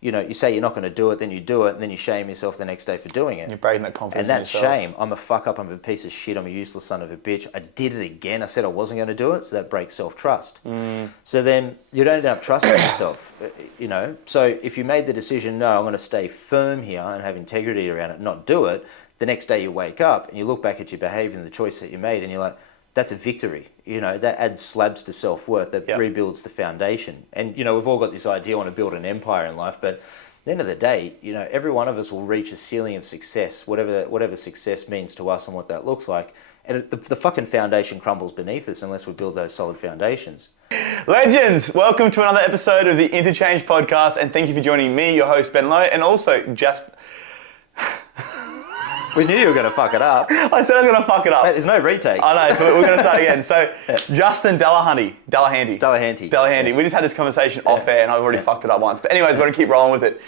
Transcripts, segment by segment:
you say you're not going to do it, then you do it, and then you shame yourself the next day for doing it. You're breaking that confidence and that's in yourself. shame. I'm a fuck up, I'm a piece of shit, I'm a useless son of a bitch. I did it again. I said I wasn't going to do it, so that breaks self-trust. So then you don't end up trusting yourself, So if you made the decision, no, I'm going to stay firm here and have integrity around it and not do it, the next day you wake up and you look back at your behaviour and the choice that you made and you're like, that's a victory. That adds slabs to self-worth, that rebuilds the foundation. And, we've all got this idea, want to build an empire in life, but at the end of the day, every one of us will reach a ceiling of success, whatever success means to us and what that looks like. And the fucking foundation crumbles beneath us unless we build those solid foundations. Legends, welcome to another episode of the Interchange podcast, and thank you for joining me, your host Ben Lowe, and also just... We knew you were going to fuck it up. I said I was going to fuck it up. Mate, there's no retakes. I know, so we're going to start again. So, Justin Dulihanty. We just had this conversation off air and I've already fucked it up once. But anyways, we're going to keep rolling with it.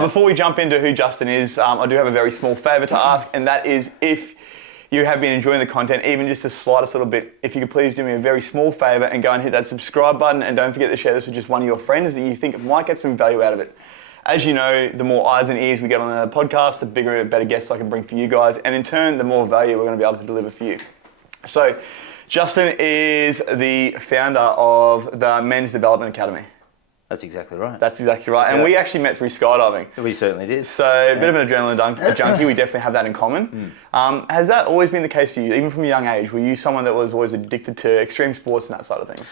Before we jump into who Justin is, I do have a very small favour to ask, and that is if you have been enjoying the content, even just the slightest little bit, if you could please do me a very small favour and go and hit that subscribe button, and don't forget to share this with just one of your friends that you think might get some value out of it. As you know, the more eyes and ears we get on the podcast, the bigger and better guests I can bring for you guys. And in turn, the more value we're going to be able to deliver for you. So, Justin is the founder of the Men's Development Academy. That's exactly right. That's exactly right. And we actually met through skydiving. We certainly did. So, a bit of an adrenaline junkie. We definitely have that in common. Has that always been the case for you, even from a young age? Were you someone that was always addicted to extreme sports and that side of things?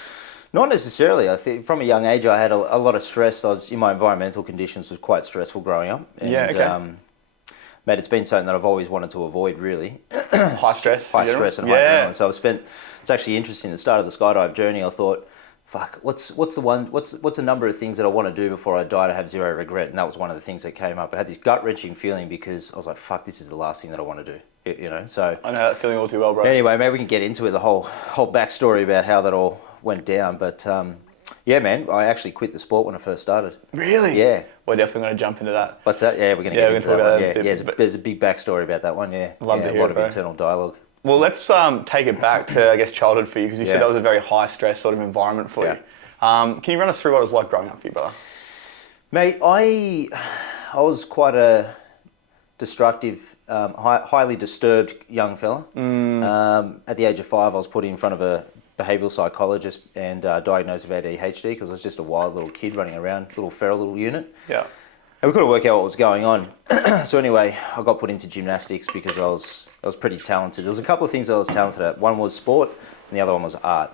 Not necessarily. I think from a young age I had a lot of stress. I was in my environmental conditions was quite stressful growing up. And, mate, it's been something that I've always wanted to avoid, really. High stress and high adrenaline. So it's actually interesting. At the start of the skydive journey, I thought, fuck, what's a number of things that I want to do before I die to have zero regret? And that was one of the things that came up. I had this gut-wrenching feeling because I was like, fuck, this is the last thing that I want to do. So I know that feeling all too well, bro. Anyway, maybe we can get into it, the whole backstory about how that all went down, but yeah, man, I actually quit the sport when I first started. Really? Yeah. We're definitely going to jump into that. What's that? Yeah, we're going to get into that one. Yeah, there's a big backstory about that one. Yeah, love to hear a lot it, of internal dialogue. Well, let's take it back to, I guess, childhood for you, because you said that was a very high stress sort of environment for you. Can you run us through what it was like growing up for you, brother? Mate, I was quite a destructive, highly disturbed young fella. At the age of 5, I was put in front of a behavioural psychologist and diagnosed with ADHD because I was just a wild little kid running around, little feral little unit. Yeah. And we couldn't work out what was going on. So anyway, I got put into gymnastics because I was pretty talented. There was a couple of things I was talented at. One was sport and the other one was art.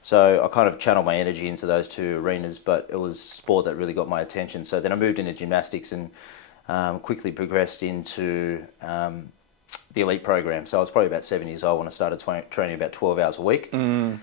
So I kind of channeled my energy into those two arenas, but it was sport that really got my attention. So then I moved into gymnastics and quickly progressed into the elite program. So I was probably about 7 years old when I started training about 12 hours a week. That's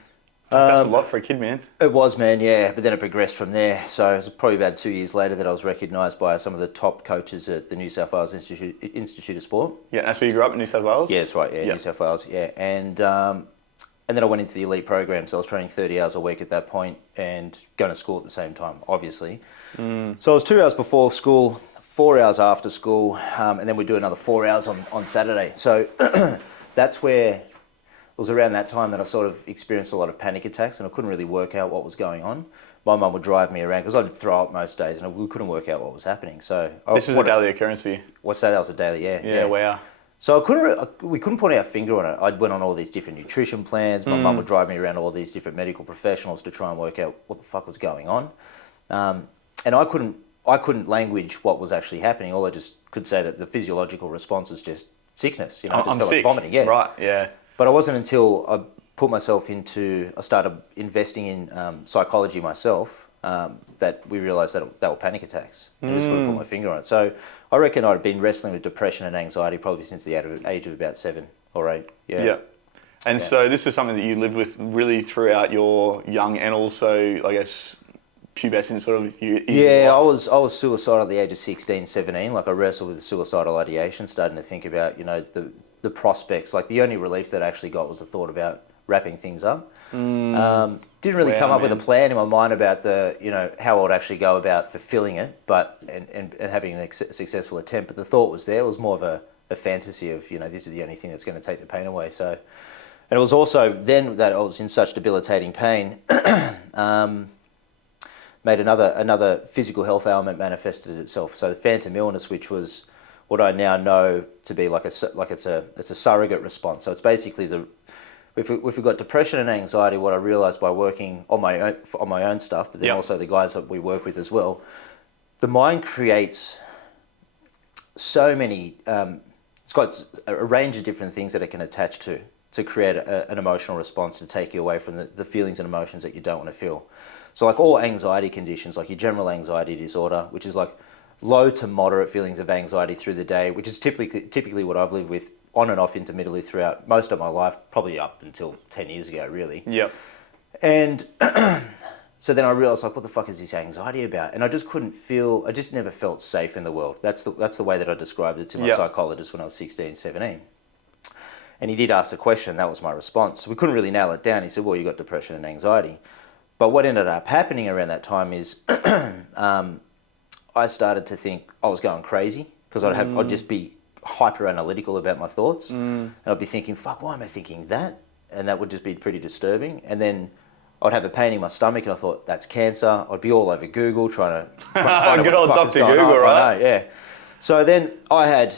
a lot for a kid, man. It was, man, yeah. But then it progressed from there. So it was probably about 2 years later that I was recognised by some of the top coaches at the New South Wales Institute of Sport. Yeah, that's where you grew up in New South Wales? Yeah, that's right, New South Wales, yeah. And then I went into the elite program. So I was training 30 hours a week at that point and going to school at the same time, obviously. So I was 2 hours before school, 4 hours after school, and then we do another 4 hours on Saturday. So that's where it was around that time that I sort of experienced a lot of panic attacks and I couldn't really work out what was going on. My mum would drive me around because I'd throw up most days and we couldn't work out what was happening. So this was a daily occurrence for you? What's that? That was a daily, yeah. Yeah, wow. So we couldn't put our finger on it. I went on all these different nutrition plans. My mum would drive me around all these different medical professionals to try and work out what the fuck was going on. And I couldn't language what was actually happening. All I just could say that the physiological response was just sickness. I just felt like vomiting. Yeah. Right, yeah. But it wasn't until I I started investing in psychology myself, that we realised that they were panic attacks. I just couldn't put my finger on it. So I reckon I'd been wrestling with depression and anxiety probably since the age of about 7 or 8. Yeah. And so this is something that you lived with really throughout your young and also, I guess, pubescent sort of years? Yeah, I was suicidal at the age of 16, 17. Like I wrestled with the suicidal ideation, starting to think about, the prospects. Like the only relief that I actually got was the thought about wrapping things up. Didn't really come up with a plan in my mind about how I would actually go about fulfilling it, and having a successful attempt. But the thought was there. It was more of a fantasy of, this is the only thing that's going to take the pain away. So, and it was also then that I was in such debilitating pain, made another physical health ailment manifested itself. So the phantom illness, which was what I now know to be it's a surrogate response. So it's basically if we've got depression and anxiety, what I realised by working on my own stuff, but then also the guys that we work with as well, the mind creates so many. It's got a range of different things that it can attach to create an emotional response to take you away from the feelings and emotions that you don't want to feel. So like all anxiety conditions, like your general anxiety disorder, which is like low to moderate feelings of anxiety through the day, which is typically what I've lived with on and off intermittently throughout most of my life, probably up until 10 years ago, really. Yep. And so then I realized, like, what the fuck is this anxiety about? And I just never felt safe in the world. That's the way that I described it to my psychologist when I was 16, 17. And he did ask the question, that was my response. We couldn't really nail it down. He said, well, you got depression and anxiety. But what ended up happening around that time is I started to think I was going crazy because I'd just be hyper analytical about my thoughts. And I'd be thinking, fuck, why am I thinking that? And that would just be pretty disturbing. And then I'd have a pain in my stomach and I thought, that's cancer. I'd be all over Google trying to find good old Dr. Google, right? I know, yeah. So then I had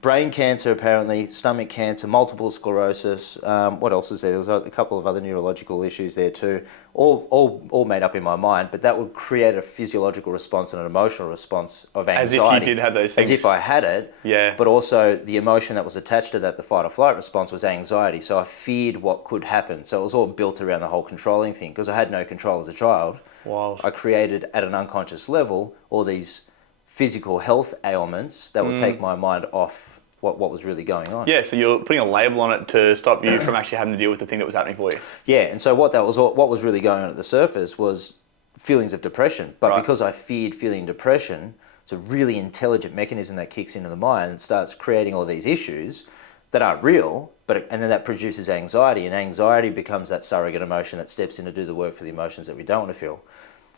brain cancer, apparently, stomach cancer, multiple sclerosis. What else is there? There was a couple of other neurological issues there too, all made up in my mind. But that would create a physiological response and an emotional response of anxiety. As if you did have those things. As if I had it. Yeah. But also the emotion that was attached to that, the fight or flight response, was anxiety. So I feared what could happen. So it was all built around the whole controlling thing because I had no control as a child. Wow. I created at an unconscious level all these physical health ailments that would take my mind off what was really going on. Yeah, so you're putting a label on it to stop you from actually having to deal with the thing that was happening for you. Yeah, and so what was really going on at the surface was feelings of depression. But because I feared feeling depression, it's a really intelligent mechanism that kicks into the mind and starts creating all these issues that aren't real, and then that produces anxiety, and anxiety becomes that surrogate emotion that steps in to do the work for the emotions that we don't want to feel.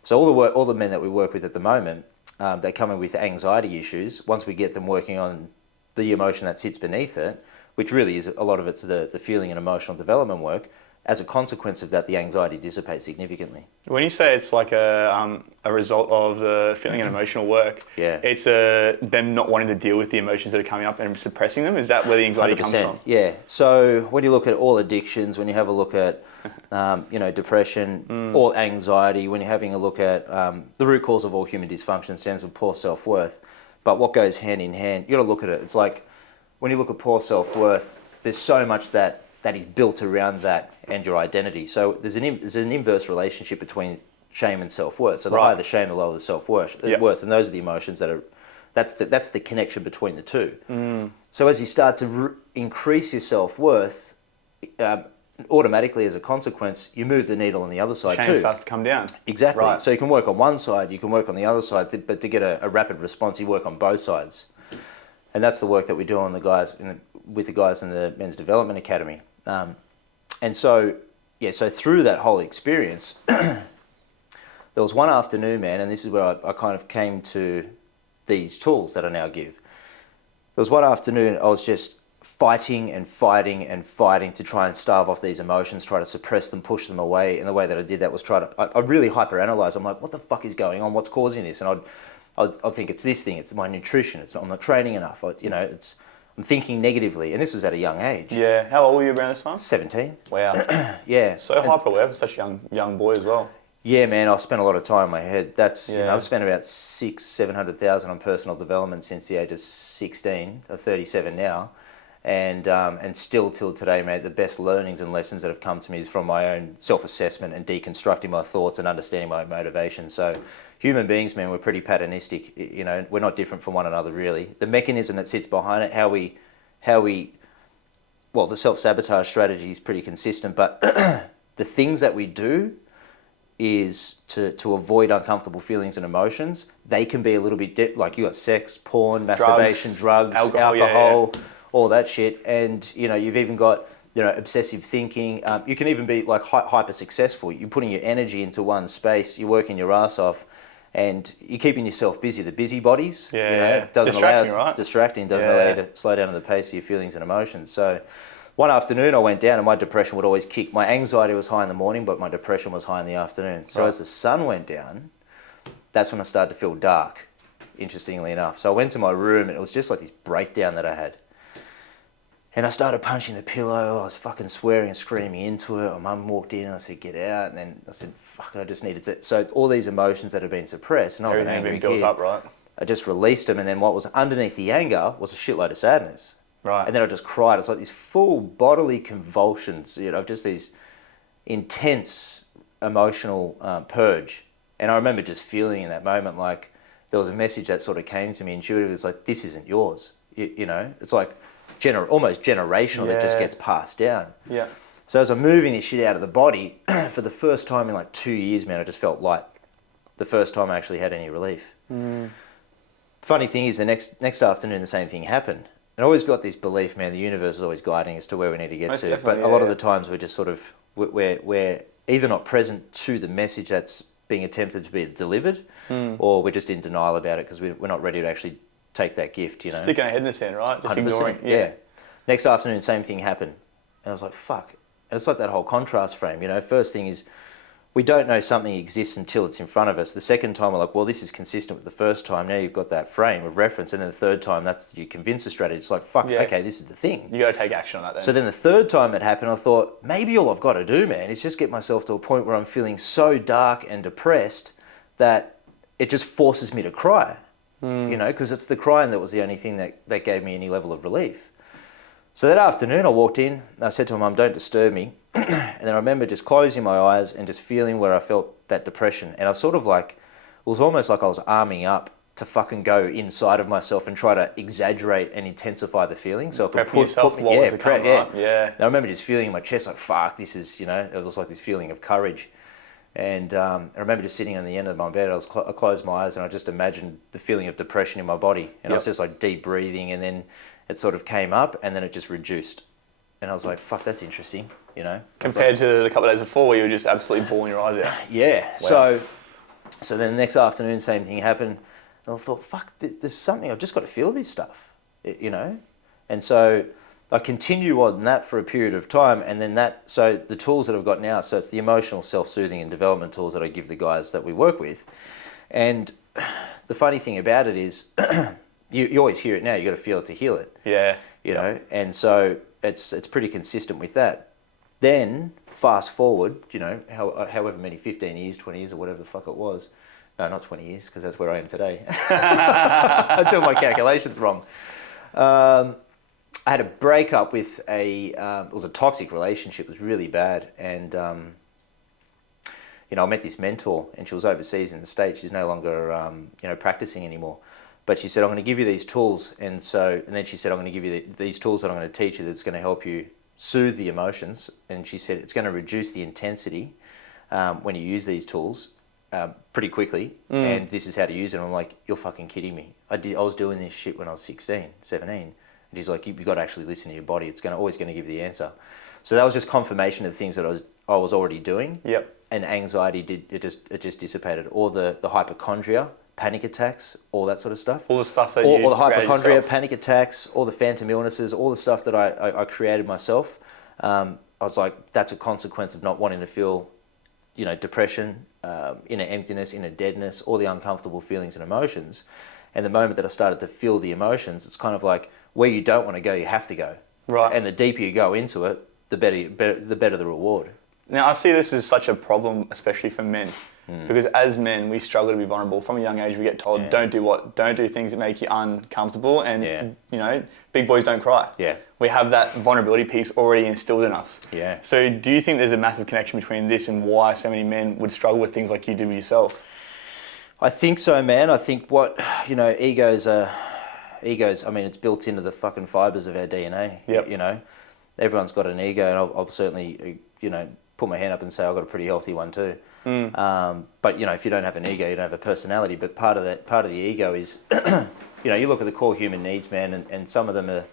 So all the men that we work with at the moment, they come in with anxiety issues. Once we get them working on the emotion that sits beneath it, which really is a lot of it's the feeling and emotional development work, as a consequence of that, the anxiety dissipates significantly. When you say it's like a result of the feeling and emotional work, it's them not wanting to deal with the emotions that are coming up and suppressing them? Is that where the anxiety 100%, comes from? Yeah. So when you look at all addictions, when you have a look at depression or anxiety, when you're having a look at the root cause of all human dysfunction stems with poor self-worth. But what goes hand in hand, you got to look at it. It's like when you look at poor self-worth, there's so much that is built around that and your identity. So there's an inverse relationship between shame and self-worth. So the higher the shame, the lower the self-worth. And those are the emotions that's the connection between the two. So as you start to increase your self-worth, automatically as a consequence, you move the needle on the other side too. Shame starts to come down. Exactly. Right. So you can work on one side, you can work on the other side, but to get a rapid response, you work on both sides. And that's the work that we do on with the guys in the Men's Development Academy. And so through that whole experience, there was one afternoon, man, and this is where I kind of came to these tools that I now give. There was one afternoon I was just fighting to try and starve off these emotions, try to suppress them, push them away. And the way that I did that was I really hyper-analyze. I'm like, what the fuck is going on? What's causing this? And I'd think it's this thing, it's my nutrition, I'm not training enough, I'm thinking negatively. And this was at a young age. Yeah. How old were you around this time? 17. Wow. Yeah. So hyper-aware for such a young boy as well. Yeah, man, I spent a lot of time in my head. I've spent about $700,000 on personal development since the age of 16, 37 now. And still till today, mate, the best learnings and lessons that have come to me is from my own self-assessment and deconstructing my thoughts and understanding my motivation. So human beings, man, we're pretty patternistic. We're not different from one another, really. The mechanism that sits behind it, how we the self-sabotage strategy is pretty consistent, but the things that we do is to avoid uncomfortable feelings and emotions. They can be a little bit like you got sex, porn, masturbation, drugs, alcohol, all that shit. And you've even got obsessive thinking. You can even be like hyper successful. You're putting your energy into one space. You're working your ass off, and you're keeping yourself busy. The busybodies, distracting doesn't allow you to slow down to the pace of your feelings and emotions. So one afternoon I went down and my depression would always kick. My anxiety was high in the morning, but my depression was high in the afternoon. So as the sun went down, that's when I started to feel dark, interestingly enough. So I went to my room and it was just like this breakdown that I had. And I started punching the pillow. I was fucking swearing and screaming into it. My mum walked in and I said, get out. And then I said, fuck, I just needed to. So all these emotions that had been suppressed, and I was an angry kid, built up, right? I just released them. And then what was underneath the anger was a shitload of sadness. Right. And then I just cried. It's like these full bodily convulsions, just these intense emotional purge. And I remember just feeling in that moment like there was a message that sort of came to me intuitively. It's like, this isn't yours. It's like almost generational that just gets passed down. Yeah. So as I'm moving this shit out of the body, for the first time in like 2 years, man, I just felt light. The first time I actually had any relief. Funny thing is, the next afternoon, the same thing happened. And I always got this belief, man, the universe is always guiding us to where we need to get to. But a lot of the times we're just sort of, we're either not present to the message that's being attempted to be delivered, or we're just in denial about it because we're not ready to actually take that gift, Sticking our head in the sand, right? Just 100%, ignoring. Yeah. Next afternoon, same thing happened. And I was like, fuck. And it's like that whole contrast frame, First thing is, we don't know something exists until it's in front of us. The second time, we're like, well, this is consistent with the first time. Now you've got that frame of reference. And then the third time, that's you convince the strategy. It's like, fuck, okay, this is the thing. You got to take action on that then. So then the third time it happened, I thought, maybe all I've got to do, man, is just get myself to a point where I'm feeling so dark and depressed that it just forces me to cry. Because it's the crying that was the only thing that gave me any level of relief. So that afternoon I walked in, and I said to my mum, don't disturb me. And then I remember just closing my eyes and just feeling where I felt that depression. And I was sort of like, it was almost like I was arming up to fucking go inside of myself and try to exaggerate and intensify the feeling. So I could put me, right? Yeah. And I remember just feeling in my chest like, fuck, this is, it was like this feeling of courage. And I remember just sitting on the end of my bed, I closed my eyes and I just imagined the feeling of depression in my body. And I was just like deep breathing, and then it sort of came up and then it just reduced. And I was like, fuck, that's interesting, Compared to the couple of days before where you were just absolutely bawling your eyes out. Yeah. Wow. So then the next afternoon, same thing happened. And I thought, fuck, there's something, I've just got to feel this stuff, And so I continue on that for a period of time, and then so the tools that I've got now, so it's the emotional self-soothing and development tools that I give the guys that we work with. And the funny thing about it is, you always hear it now, you got to feel it to heal it. Yeah. And so it's pretty consistent with that. Then, fast forward, however many, 15 years, 20 years, or whatever the fuck it was. No, not 20 years, because that's where I am today. I'm doing my calculations wrong. I had a breakup with it was a toxic relationship. It was really bad. And, I met this mentor, and she was overseas in the States. She's no longer, practicing anymore. But she said, I'm going to give you these tools. And then she said, I'm going to give you these tools that I'm going to teach you that's going to help you soothe the emotions. And she said, it's going to reduce the intensity when you use these tools pretty quickly. And this is how to use it. And I'm like, you're fucking kidding me. I was doing this shit when I was 16, 17. And she's like, you've got to actually listen to your body. It's always going to give you the answer. So that was just confirmation of the things that I was already doing. Yep. And anxiety it just dissipated. All the hypochondria, panic attacks, all that sort of stuff. All the stuff that all the hypochondria, panic attacks, all the phantom illnesses, all the stuff that I created myself. I was like, that's a consequence of not wanting to feel, depression, inner emptiness, inner deadness, all the uncomfortable feelings and emotions. And the moment that I started to feel the emotions, it's kind of like where you don't want to go, you have to go. Right. And the deeper you go into it, the better the reward. Now, I see this as such a problem, especially for men, because as men, we struggle to be vulnerable. From a young age, we get told, don't do things that make you uncomfortable, and, big boys don't cry. Yeah. We have that vulnerability piece already instilled in us. Yeah. So do you think there's a massive connection between this and why so many men would struggle with things like you did with yourself? I think so, man. I think egos, I mean, it's built into the fucking fibres of our DNA. Yep. Everyone's got an ego, and I'll certainly, put my hand up and say I've got a pretty healthy one too. But if you don't have an ego, you don't have a personality. But part of the ego is, you look at the core human needs, man, and some of them are,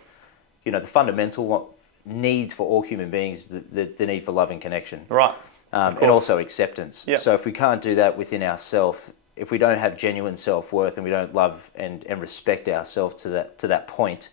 the fundamental needs for all human beings, the need for love and connection. Right. And also acceptance. Yep. So if we can't do that within ourselves, if we don't have genuine self-worth and we don't love and respect ourselves to that point,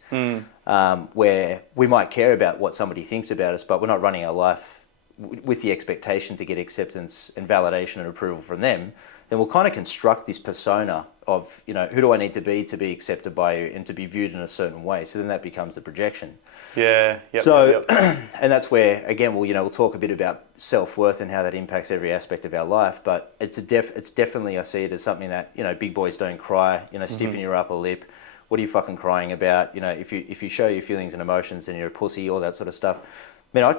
where we might care about what somebody thinks about us, but we're not running our life with the expectation to get acceptance and validation and approval from them, then we'll kind of construct this persona of, you know, who do I need to be accepted by you and to be viewed in a certain way. So then that becomes the projection. Yeah. Yep, so, and that's where, again, we'll talk a bit about self-worth and how that impacts every aspect of our life. But it's definitely, I see it as something that, you know, big boys don't cry, you know, stiffen your upper lip. What are you fucking crying about? You know, if you show your feelings and emotions, then you're a pussy, all that sort of stuff. I mean,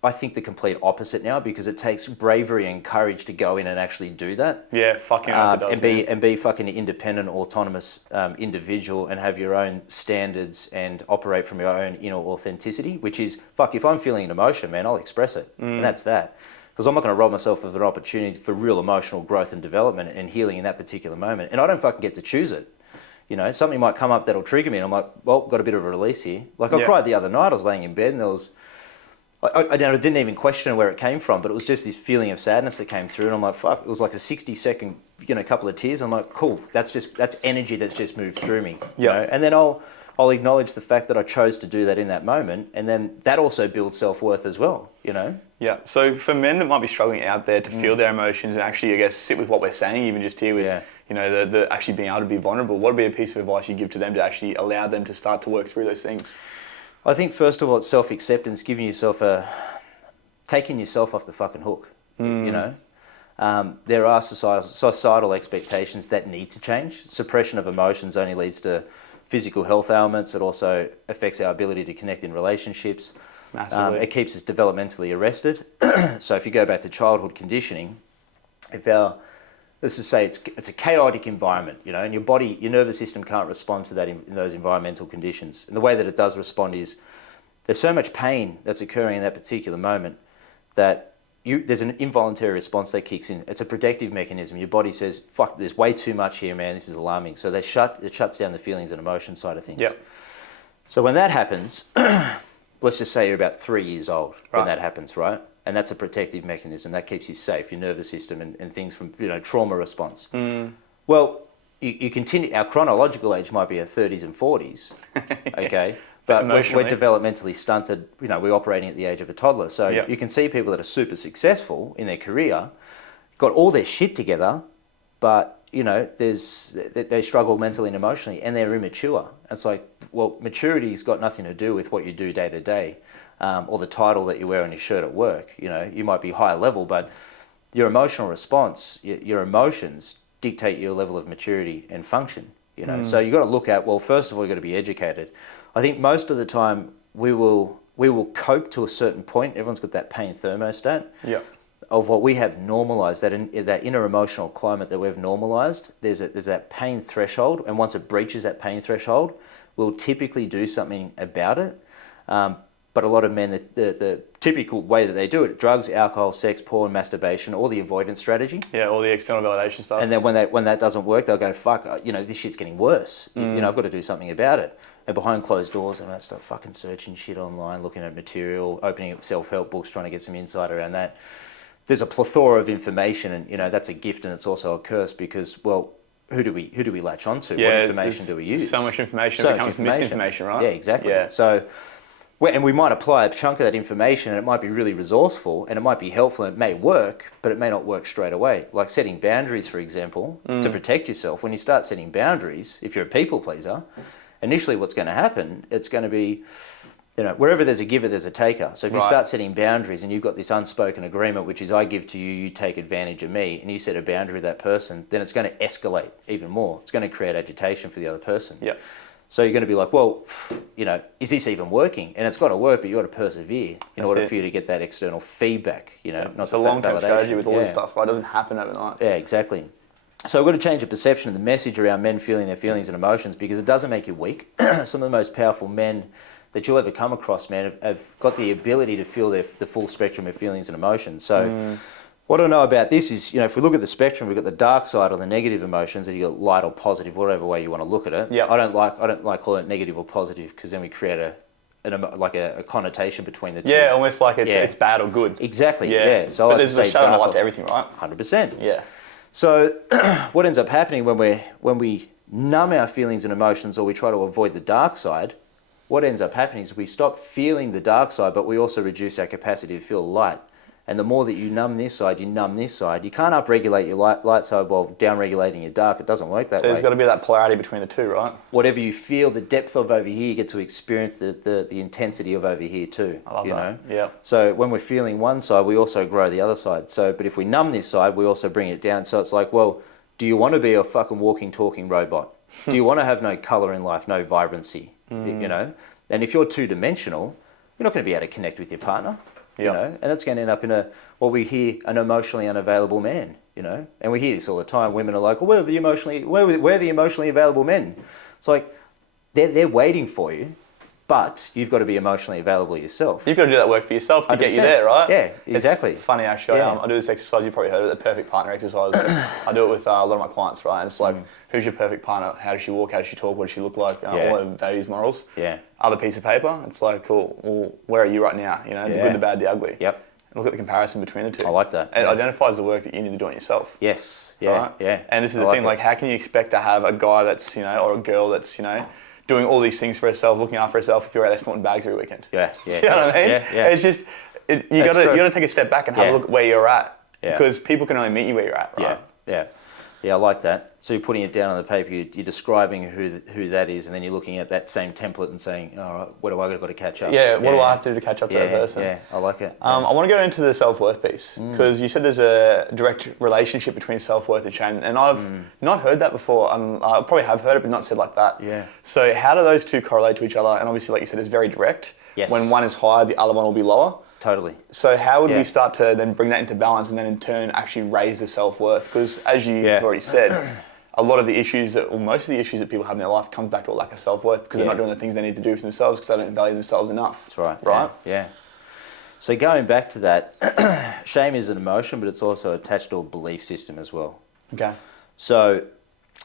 I think the complete opposite now, because it takes bravery and courage to go in and actually do that. Yeah, fucking it does, and be fucking independent, autonomous individual, and have your own standards and operate from your own inner authenticity. Which is, fuck, if I'm feeling an emotion, man, I'll express it, and that's that. Because I'm not going to rob myself of an opportunity for real emotional growth and development and healing in that particular moment, and I don't fucking get to choose it. You know, something might come up that'll trigger me, and I'm like, well, got a bit of a release here. Like I cried the other night. I was laying in bed, and there was. I didn't even question where it came from, but it was just this feeling of sadness that came through, and I'm like, fuck, it was like a 60-second, you know, couple of tears. I'm like, cool, that's energy that's just moved through me. You know? And then I'll acknowledge the fact that I chose to do that in that moment, and then that also builds self-worth as well, you know? Yeah. So for men that might be struggling out there to feel their emotions and actually, I guess, sit with what we're saying, even just here with, you know, the actually being able to be vulnerable, what would be a piece of advice you give to them to actually allow them to start to work through those things? I think first of all, it's self-acceptance, taking yourself off the fucking hook. You know, there are societal expectations that need to change. Suppression of emotions only leads to physical health ailments. It also affects our ability to connect in relationships. Massively. It keeps us developmentally arrested. So if you go back to childhood conditioning, let's just say it's a chaotic environment, you know, and your nervous system can't respond to that in those environmental conditions. And the way that it does respond is there's so much pain that's occurring in that particular moment that there's an involuntary response that kicks in. It's a protective mechanism. Your body says, fuck, there's way too much here, man. This is alarming. So it shuts down the feelings and emotion side of things. Yep. So when that happens, let's just say you're about 3 years old when that happens, right? And that's a protective mechanism that keeps you safe, your nervous system and things from, you know, trauma response. Well, you continue, our chronological age might be our 30s and 40s, okay? But we're developmentally stunted, you know, we're operating at the age of a toddler. So you can see people that are super successful in their career, got all their shit together, but, you know, they struggle mentally and emotionally, and they're immature. It's like, well, maturity's got nothing to do with what you do day to day. Or the title that you wear on your shirt at work. You know, you might be higher level, but your emotional response, your emotions dictate your level of maturity and function. You know, so you got to look at, well, first of all, you got to be educated. I think most of the time we will cope to a certain point. Everyone's got that pain thermostat of what we have normalized, that inner emotional climate that we've normalized. There's that pain threshold, and once it breaches that pain threshold, we'll typically do something about it. But a lot of men, the typical way that they do it, drugs, alcohol, sex, porn, masturbation, all the avoidance strategy. Yeah, all the external validation stuff. And then when that doesn't work, they'll go, fuck, you know, this shit's getting worse. You know, I've got to do something about it. And behind closed doors, they might start fucking searching shit online, looking at material, opening up self-help books, trying to get some insight around that. There's a plethora of information, and, you know, that's a gift and it's also a curse because, well, who do we latch onto? What information do we use? So much information, it becomes misinformation, right? Yeah, exactly. Yeah. So, and we might apply a chunk of that information, and it might be really resourceful, and it might be helpful, and it may work, but it may not work straight away. Like setting boundaries, for example, to protect yourself. When you start setting boundaries, if you're a people pleaser, initially what's going to happen, it's going to be, you know, wherever there's a giver, there's a taker. So if you start setting boundaries and you've got this unspoken agreement, which is I give to you, you take advantage of me, and you set a boundary with that person, then it's going to escalate even more. It's going to create agitation for the other person. Yeah. So you're going to be like, well, you know, is this even working? And it's got to work, but you've got to persevere in order for you to get that external feedback, you know. Not it's a long-term strategy with all this stuff, right? It doesn't happen overnight. Yeah, exactly. So we've got to change the perception of the message around men feeling their feelings and emotions, because it doesn't make you weak. Some of the most powerful men that you'll ever come across, man, have got the ability to feel the full spectrum of feelings and emotions. So what I know about this is, you know, if we look at the spectrum, we've got the dark side or the negative emotions, and you got light or positive, whatever way you want to look at it. Yep. I don't like calling it negative or positive, because then we create a connotation between the two. Yeah, almost like it's bad or good. Exactly. Yeah. So but there's a shadow of light to everything, right? 100%. Yeah. So what ends up happening when we numb our feelings and emotions, or we try to avoid the dark side, what ends up happening is we stop feeling the dark side, but we also reduce our capacity to feel light. And the more that you numb this side, you numb this side. You can't upregulate your light side while downregulating your dark. It doesn't work that way. So there's got to be that polarity between the two, right? Whatever you feel, the depth of over here, you get to experience the intensity of over here too. I love that. Yeah. So when we're feeling one side, we also grow the other side. So, but if we numb this side, we also bring it down. So it's like, well, do you want to be a fucking walking, talking robot? Do you want to have no color in life, no vibrancy? You know? And if you're two-dimensional, you're not going to be able to connect with your partner. You know, and that's going to end up in what we hear, an emotionally unavailable man, you know, and we hear this all the time. Women are like, well, where are the emotionally available men? It's like, they're waiting for you, but you've got to be emotionally available yourself. You've got to do that work for yourself to 100%. Get you there, right? Yeah, exactly. It's funny actually. I do this exercise, you've probably heard of it, the perfect partner exercise. I do it with a lot of my clients, right? And it's like, who's your perfect partner? How does she walk? How does she talk? What does she look like? All her values, morals. Yeah. Other piece of paper, it's like, cool, well, where are you right now? You know, the good, the bad, the ugly. Yep. Look at the comparison between the two. I like that. It identifies the work that you need to do on yourself. Yes. Yeah. Right? Yeah. And this is the thing, like, how can you expect to have a guy that's, you know, or a girl that's, you know, doing all these things for herself, looking after herself, if you're out there snorting bags every weekend? Yeah. Do you know what I mean? Yeah. It's just, you got to take a step back and have a look at where you're at. Because people can only meet you where you're at, right? Yeah, I like that. So you're putting it down on the paper, you're describing who that is, and then you're looking at that same template and saying, all right, what do I got to catch up? Yeah, what do I have to do to catch up to that person? Yeah, I like it. I want to go into the self-worth piece, because you said there's a direct relationship between self-worth and shame, and I've not heard that before, and I probably have heard it, but not said like that. Yeah. So how do those two correlate to each other? And obviously, like you said, it's very direct. Yes. When one is higher, the other one will be lower. Totally. So how would we start to then bring that into balance and then in turn actually raise the self-worth? Because as you've already said, a lot of the issues most of the issues that people have in their life comes back to a lack of self-worth because they're not doing the things they need to do for themselves because they don't value themselves enough. That's right. Right? Yeah. So going back to that, shame is an emotion, but it's also attached to a belief system as well. Okay. So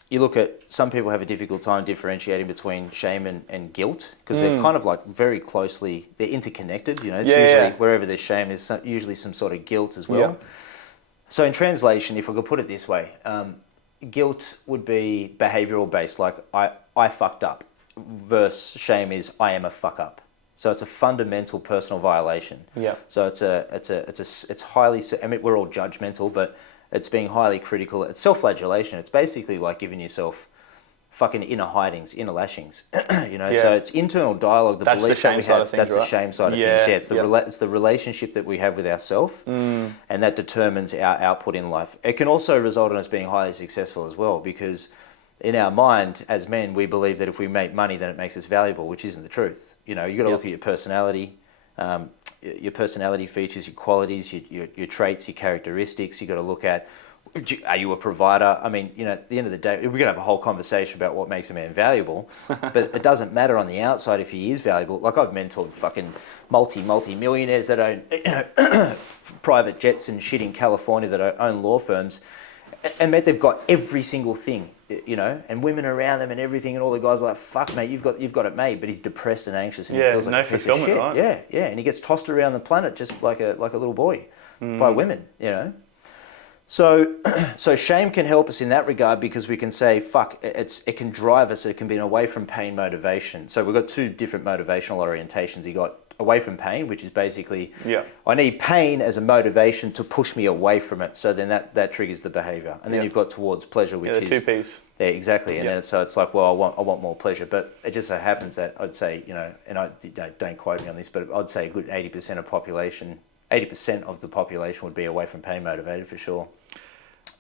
you look at, some people have a difficult time differentiating between shame and guilt because they're kind of like very closely, they're interconnected, you know, it's usually wherever there's shame, there's usually some sort of guilt as well. Yeah. So in translation, if I could put it this way, guilt would be behavioral based, like I fucked up, versus shame is I am a fuck up. So it's a fundamental personal violation. Yeah. So it's highly, I mean, we're all judgmental, but it's being highly critical. It's self-flagellation. It's basically like giving yourself fucking inner hidings, inner lashings. You know, so it's internal dialogue. The belief that we have, that's the shame side of things. Yeah, it's the relationship that we have with ourselves, and that determines our output in life. It can also result in us being highly successful as well, because in our mind, as men, we believe that if we make money, then it makes us valuable, which isn't the truth. You know, you got to look at your personality features, your qualities, your traits, your characteristics. You got to look at, are you a provider? I mean, you know, at the end of the day, we're gonna have a whole conversation about what makes a man valuable, but it doesn't matter on the outside if he is valuable. Like, I've mentored fucking multi-millionaires that own private jets and shit in California, that own law firms, and mate, they've got every single thing, you know, and women around them and everything, and all the guys are like, fuck mate, you've got it made, but he's depressed and anxious and he feels like a piece of shit. Right? Yeah, and he gets tossed around the planet just like a little boy by women, you know. So shame can help us in that regard, because we can say, fuck, it can drive us, it can be an away from pain motivation. So we've got two different motivational orientations. You got away from pain, which is basically, I need pain as a motivation to push me away from it. So then that triggers the behavior. And then you've got towards pleasure, which is... two-piece. Yeah, exactly. And then it's like, well, I want more pleasure. But it just so happens that I'd say, you know, and don't quote me on this, but I'd say a good 80% of the population would be away from pain motivated for sure.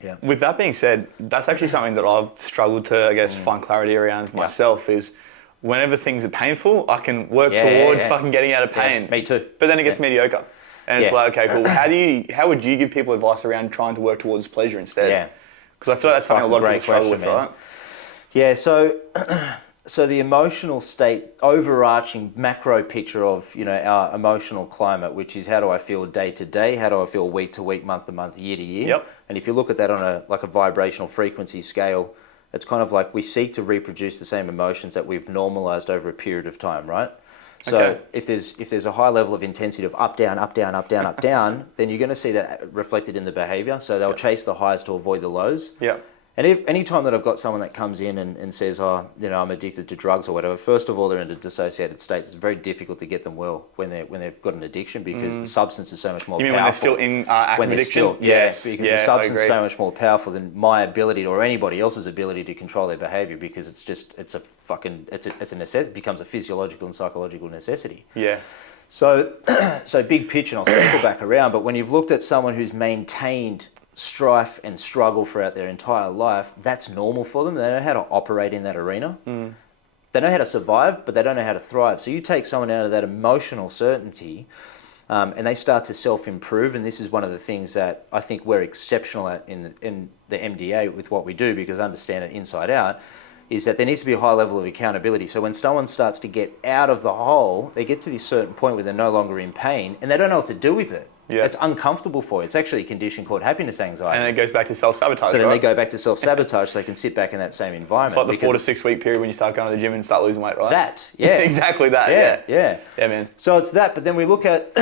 Yeah. With that being said, that's actually something that I've struggled to, I guess, find clarity around myself is, whenever things are painful, I can work towards fucking getting out of pain. Yeah, me too. But then it gets mediocre. And it's like, okay, cool. How would you give people advice around trying to work towards pleasure instead? Yeah. Because I feel like that's something a lot of people struggle with, right? Yeah, so the emotional state, overarching macro picture of, you know, our emotional climate, which is how do I feel day to day, how do I feel week to week, month to month, year to year. Yep. And if you look at that on a vibrational frequency scale, it's kind of like we seek to reproduce the same emotions that we've normalized over a period of time, right? So if there's a high level of intensity of up, down, up, down, up, down, up, down, then you're going to see that reflected in the behavior. So they'll chase the highs to avoid the lows. Yeah. And any time that I've got someone that comes in and says, oh, I'm addicted to drugs or whatever, first of all, they're in a dissociated state. It's very difficult to get them well when they've got an addiction because the substance is so much more powerful. You mean when they're still in active addiction? Yes, because the substance is so much more powerful than my ability or anybody else's ability to control their behavior because it's a necessity. It becomes a physiological and psychological necessity. Yeah. So big picture, and I'll circle back around, but when you've looked at someone who's maintained strife and struggle throughout their entire life, that's normal for them. They know how to operate in that arena. They know how to survive, but they don't know how to thrive. So you take someone out of that emotional certainty and they start to self-improve, and this is one of the things that I think we're exceptional at in the MDA with what we do, because I understand it inside out, is that there needs to be a high level of accountability. So when someone starts to get out of the hole, they get to this certain point where they're no longer in pain and they don't know what to do with it. Yeah. It's uncomfortable for you. It's actually a condition called happiness anxiety. And then it goes back to self-sabotage, So then they go back to self-sabotage so they can sit back in that same environment. It's like the 4 to 6 week period when you start going to the gym and start losing weight, right? That, yeah. Exactly that, yeah. Yeah, man. So it's that, but then we look at,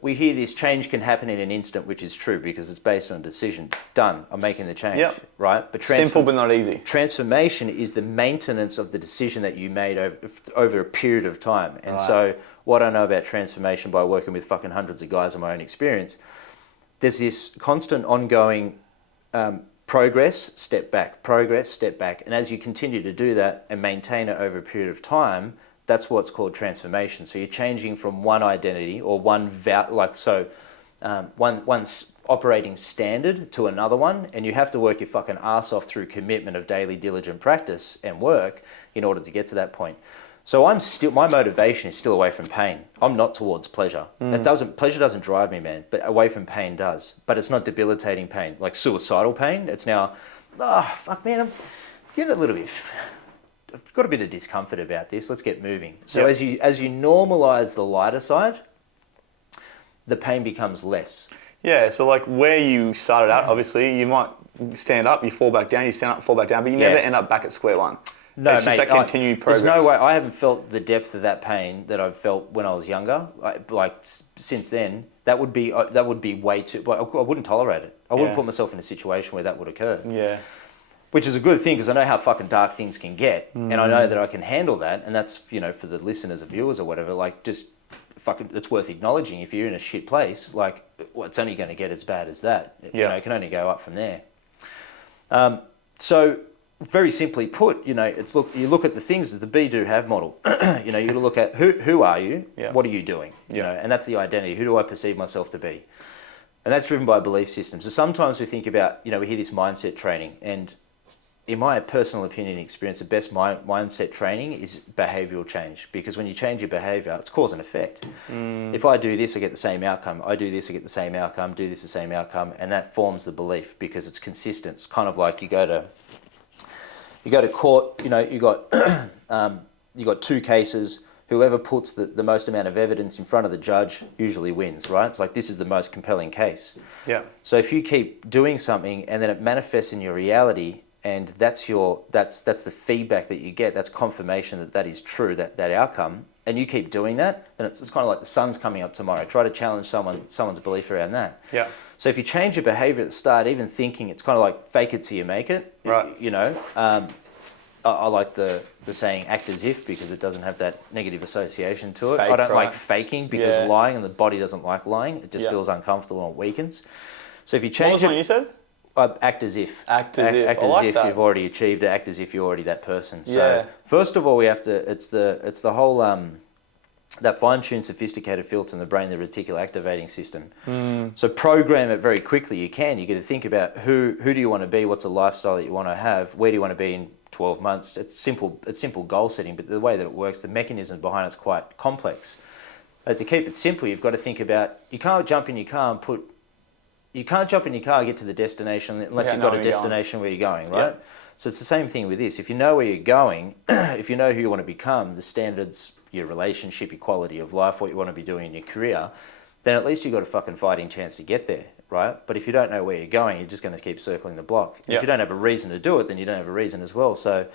we hear this change can happen in an instant, which is true because it's based on a decision. Done, I'm making the change, right? But simple but not easy. Transformation is the maintenance of the decision that you made over a period of time. And so what I know about transformation by working with fucking hundreds of guys in my own experience, there's this constant ongoing progress, step back. And as you continue to do that and maintain it over a period of time, that's what's called transformation. So you're changing from one identity or one operating standard to another one, and you have to work your fucking ass off through commitment of daily diligent practice and work in order to get to that point. So my motivation is still away from pain. I'm not towards pleasure. Pleasure doesn't drive me, man, but away from pain does. But it's not debilitating pain, like suicidal pain. It's now, fuck man, I'm getting a little bit, I've got a bit of discomfort about this. Let's get moving. So as you normalize the lighter side, the pain becomes less. Yeah, so like where you started out, obviously, you might stand up, you fall back down, you stand up, fall back down, but you never end up back at square one. No, it's just that continued progress. There's no way. I haven't felt the depth of that pain that I've felt when I was younger. Since then, that would be way too. I wouldn't tolerate it. I wouldn't put myself in a situation where that would occur. Yeah. Which is a good thing because I know how fucking dark things can get, and I know that I can handle that. And that's for the listeners or viewers or whatever. Like just fucking, it's worth acknowledging. If you're in a shit place, it's only going to get as bad as that. It can only go up from there. So. Very simply put, you look at the things that the be do have model. You look at who are you, what are you doing, and that's the identity. Who do I perceive myself to be? And that's driven by belief systems. So sometimes we think about, we hear this mindset training, and in my personal opinion and experience, the best mindset training is behavioral change, because when you change your behavior, it's cause and effect. If I do this, I get the same outcome. I do this, I get the same outcome. Do this, the same outcome, and that forms the belief because it's consistent. It's kind of like you go to court, you got two cases. Whoever puts the most amount of evidence in front of the judge usually wins, right? It's like, this is the most compelling case. Yeah. So if you keep doing something and then it manifests in your reality, and that's the feedback that you get, that's confirmation that is true, that outcome, and you keep doing that, then it's kind of like the sun's coming up tomorrow. Try to challenge someone's belief around that. Yeah. So if you change your behavior at the start, even thinking, it's kind of like fake it till you make it. Right. I like the saying act as if, because it doesn't have that negative association to it. I don't like faking, because lying, and the body doesn't like lying. It just feels uncomfortable and it weakens. So if you change what was the one you said? Act as if. Act as if. Act as if you've already achieved it. Act as if you're already that person. So first of all, we have to. It's the whole that fine-tuned, sophisticated filter in the brain, the reticular activating system. So program it very quickly. You get to think about who do you want to be, what's the lifestyle that you want to have, where do you want to be in 12 months. It's simple goal setting, but the way that it works, the mechanism behind it's quite complex. To keep it simple, you've got to think about, you can't jump in your car and get to the destination unless you've got a destination where you're going, right? Yep. So it's the same thing with this. If you know where you're going, if you know who you want to become, the standards, your relationship, your quality of life, what you want to be doing in your career, then at least you've got a fucking fighting chance to get there, right? But if you don't know where you're going, you're just going to keep circling the block. Yep. If you don't have a reason to do it, then you don't have a reason as well. So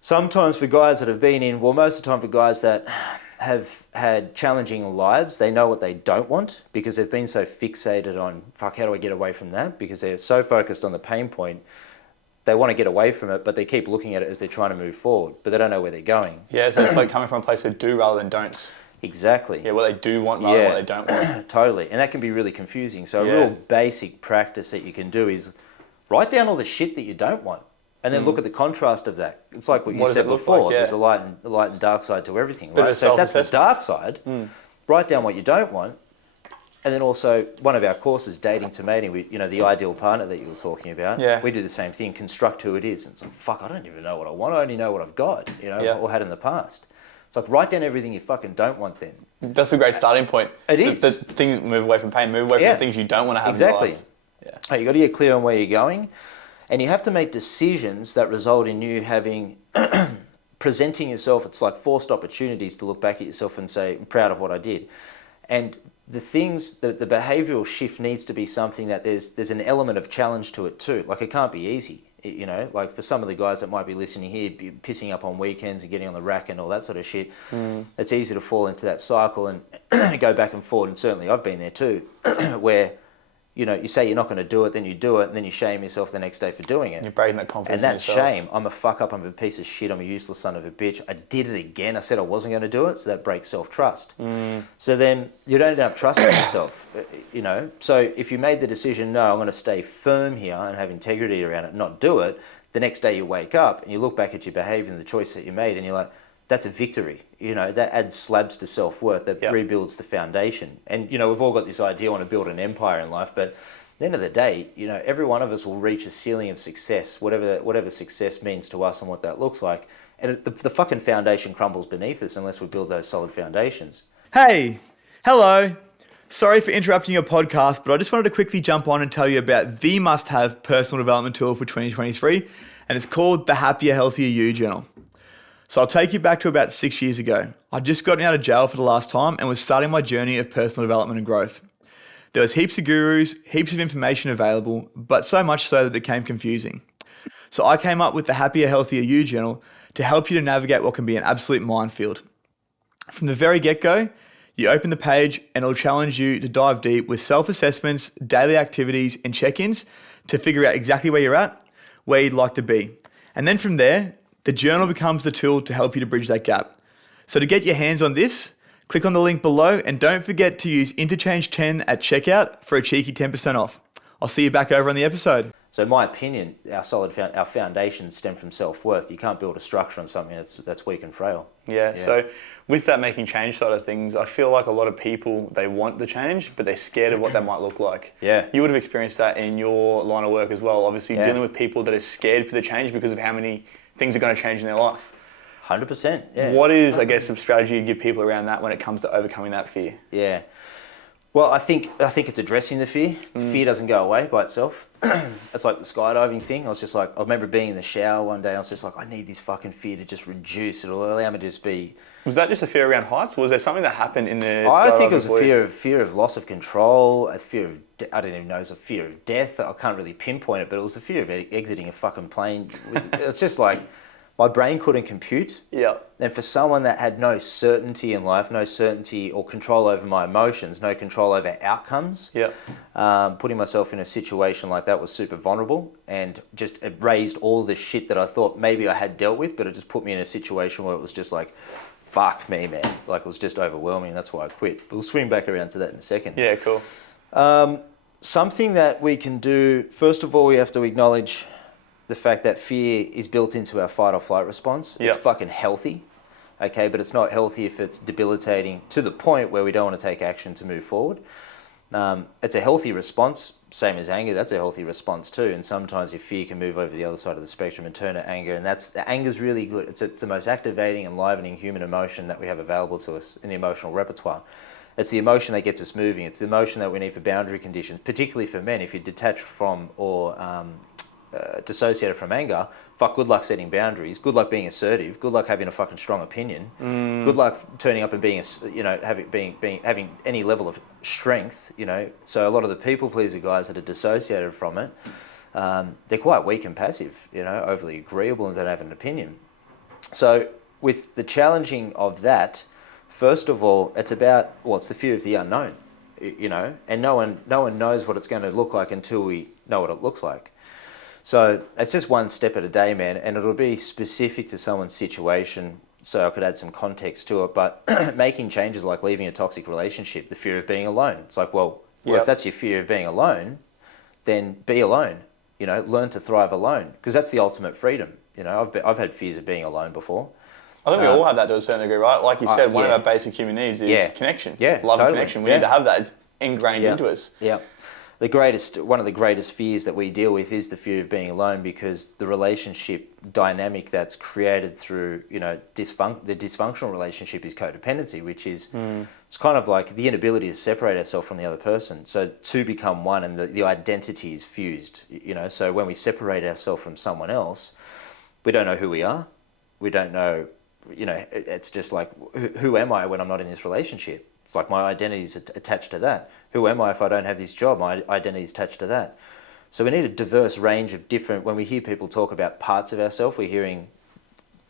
sometimes for guys that have been in, most of the time for guys that have had challenging lives, they know what they don't want because they've been so fixated on, fuck, how do I get away from that? Because they're so focused on the pain point, they want to get away from it, but they keep looking at it as they're trying to move forward, but they don't know where they're going. Yeah, so it's like coming from a place of do rather than don'ts. Exactly. Yeah, what they do want rather than what they don't want. Totally. And that can be really confusing. So a real basic practice that you can do is write down all the shit that you don't want. And then look at the contrast of that. It's like what you said before. There's a light and dark side to everything, right? So if that's the dark side, write down what you don't want. And then also, one of our courses, Dating to Mating, the ideal partner that you were talking about, we do the same thing, construct who it is. And it's like, fuck, I don't even know what I want. I only know what I've got, or had in the past. It's like, write down everything you fucking don't want then. That's a great starting point. It is. The things move away from pain, move away from the things you don't want to have in your life. Yeah. You got to get clear on where you're going. And you have to make decisions that result in you having, presenting yourself, it's like forced opportunities to look back at yourself and say, I'm proud of what I did. And the behavioural shift needs to be something that there's an element of challenge to it too. Like, it can't be easy, like for some of the guys that might be listening here, pissing up on weekends and getting on the rack and all that sort of shit, it's easy to fall into that cycle and go back and forth. And certainly I've been there too, where you say you're not going to do it, then you do it, and then you shame yourself the next day for doing it. You're breaking that confidence in yourself. And that's shame. I'm a fuck up, I'm a piece of shit, I'm a useless son of a bitch. I did it again. I said I wasn't going to do it, so that breaks self-trust. So then you don't end up trusting yourself, So if you made the decision, no, I'm going to stay firm here and have integrity around it and not do it, the next day you wake up and you look back at your behaviour and the choice that you made and you're like, that's a victory. That adds slabs to self-worth, that rebuilds the foundation. And, we've all got this idea, want to build an empire in life, but at the end of the day, every one of us will reach a ceiling of success, whatever success means to us and what that looks like. And the fucking foundation crumbles beneath us unless we build those solid foundations. Hey, hello. Sorry for interrupting your podcast, but I just wanted to quickly jump on and tell you about the must-have personal development tool for 2023, and it's called the Happier, Healthier You Journal. So I'll take you back to about 6 years ago. I'd just gotten out of jail for the last time and was starting my journey of personal development and growth. There was heaps of gurus, heaps of information available, but so much so that it became confusing. So I came up with the Happier, Healthier You Journal to help you to navigate what can be an absolute minefield. From the very get-go, you open the page and it'll challenge you to dive deep with self-assessments, daily activities and check-ins to figure out exactly where you're at, where you'd like to be. And then from there, the journal becomes the tool to help you to bridge that gap. So to get your hands on this, click on the link below and don't forget to use INTOCHANGE 10 at checkout for a cheeky 10% off. I'll see you back over on the episode. So in my opinion, our foundations stem from self-worth. You can't build a structure on something that's weak and frail. Yeah, so with that making change side of things, I feel like a lot of people, they want the change, but they're scared of what that might look like. Yeah. You would have experienced that in your line of work as well, obviously dealing with people that are scared for the change because of how many things are going to change in their life. 100%, yeah. What is, I guess, some strategy you give people around that when it comes to overcoming that fear? Yeah. Well, I think it's addressing the fear. The fear doesn't go away by itself. It's like the skydiving thing. I remember being in the shower one day, I was just like, I need this fucking fear to just reduce. It'll allow me to just be... Was that just a fear around heights, or was there something that happened in the I think it was a fear of loss of control, a fear of... I don't even know, it was a fear of death. I can't really pinpoint it, but it was the fear of exiting a fucking plane. It's just like... My brain couldn't compute. Yeah. And for someone that had no certainty in life, no certainty or control over my emotions, no control over outcomes, putting myself in a situation like that was super vulnerable, and just it raised all the shit that I thought maybe I had dealt with, but it just put me in a situation where it was just like, fuck me, man. Like, it was just overwhelming. That's why I quit. But we'll swing back around to that in a second. Yeah, cool. Something that we can do, first of all, we have to acknowledge the fact that fear is built into our fight or flight response. It's fucking healthy, okay? But it's not healthy if it's debilitating to the point where we don't want to take action to move forward. It's a healthy response, same as anger. That's a healthy response too. And sometimes your fear can move over the other side of the spectrum and turn to anger. And the anger's really good. It's the most activating, enlivening human emotion that we have available to us in the emotional repertoire. It's the emotion that gets us moving. It's the emotion that we need for boundary conditions, particularly for men. If you're detached from or dissociated from anger, fuck, good luck setting boundaries, good luck being assertive, good luck having a fucking strong opinion, good luck turning up and being having any level of strength, So a lot of the people pleaser guys that are dissociated from it, they're quite weak and passive, overly agreeable and don't have an opinion. So with the challenging of that, first of all, it's the fear of the unknown, you know, and no one knows what it's going to look like until we know what it looks like. So it's just one step at a day, man, and it'll be specific to someone's situation, so I could add some context to it. But making changes like leaving a toxic relationship, the fear of being alone. It's like, well, if that's your fear of being alone, then be alone. You know, learn to thrive alone, because that's the ultimate freedom. You know, I've had fears of being alone before. I think we all have that to a certain degree, right? Like you said, one of our basic human needs is connection. Yeah, love totally. and connection. We need to have that. It's ingrained into us. Yeah. One of the greatest fears that we deal with is the fear of being alone, because the relationship dynamic that's created through, you know, the dysfunctional relationship is codependency, which is, it's kind of like the inability to separate ourselves from the other person. So two become one, and the identity is fused, you know. So when we separate ourselves from someone else, we don't know who we are. We don't know, you know, it's just like, who am I when I'm not in this relationship? It's like my identity is attached to that. Who am I if I don't have this job? My identity is attached to that. So we need a diverse range of different, when we hear people talk about parts of ourselves, we're hearing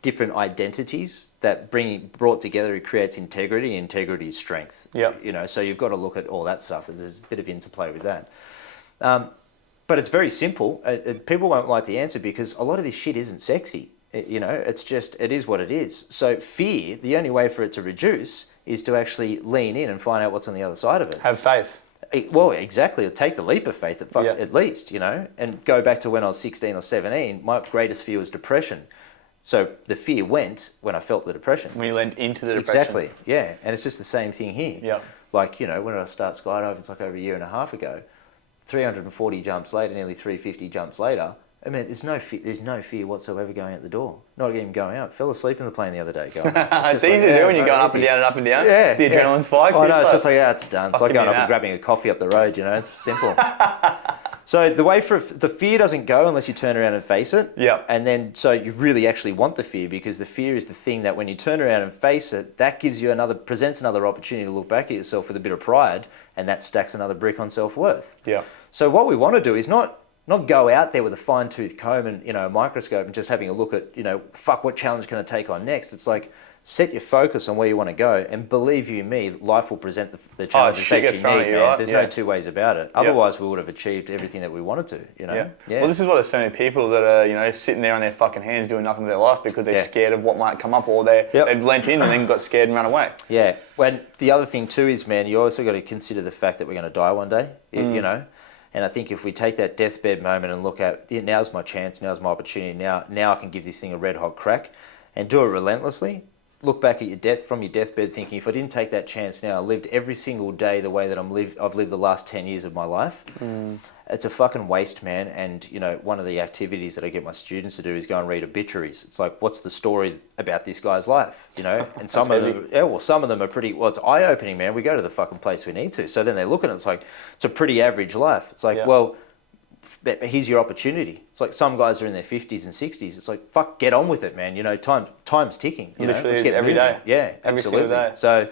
different identities that brought together, it creates integrity. Integrity is strength. Yeah. You know, so you've got to look at all that stuff. There's a bit of interplay with that. But it's very simple. People won't like the answer because a lot of this shit isn't sexy. You know, it's just, it is what it is. So fear, the only way for it to reduce is to actually lean in and find out what's on the other side of it. Have faith. Well, exactly. Take the leap of faith at least, you know, and go back to when I was 16 or 17, my greatest fear was depression. So the fear went when I felt the depression. When you leaned into the depression. Exactly, yeah. And it's just the same thing here. Yeah. Like, you know, when I start skydiving, it's like over a year and a half ago, 340 jumps later, nearly 350 jumps later, I mean, there's no fear whatsoever going out the door. Not even going out. Fell asleep in the plane the other day. It's easy to do when you're going up and down and up and down. Yeah. The adrenaline spikes. Oh, no, it's just like, it's done. It's like going up and grabbing a coffee up the road, you know, it's simple. So the way the fear doesn't go unless you turn around and face it. Yeah. And then, so you really actually want the fear, because the fear is the thing that when you turn around and face it, that presents another opportunity to look back at yourself with a bit of pride, and that stacks another brick on self-worth. Yeah. So what we want to do is not go out there with a fine-tooth comb and, you know, a microscope and just having a look at, you know, what challenge can I take on next? It's like, set your focus on where you want to go, and believe you me, life will present the challenges that you need, man. Right? There's no two ways about it. Otherwise, we would have achieved everything that we wanted to, you know? Yeah. Well, this is why there's so many people that are, you know, sitting there on their fucking hands doing nothing with their life because they're scared of what might come up, or they've lent in and then got scared and run away. Yeah. When the other thing too is, man, you also got to consider the fact that we're going to die one day, you know? And I think if we take that deathbed moment and look at, now's my chance, now's my opportunity, now I can give this thing a red hot crack, and do it relentlessly. Look back at your deathbed thinking, if I didn't take that chance now, I lived every single day the way that I've lived the last 10 years of my life. It's a fucking waste, man. And, you know, one of the activities that I get my students to do is go and read obituaries. It's like, what's the story about this guy's life, you know? And some of them are pretty, it's eye-opening, man. We go to the fucking place we need to. So then they look at it, it's like, it's a pretty average life. It's like, well, here's your opportunity. It's like some guys are in their 50s and 60s. It's like, fuck, get on with it, man. You know, time's ticking. You know? Let's get every day. Yeah, every absolutely. Single day. So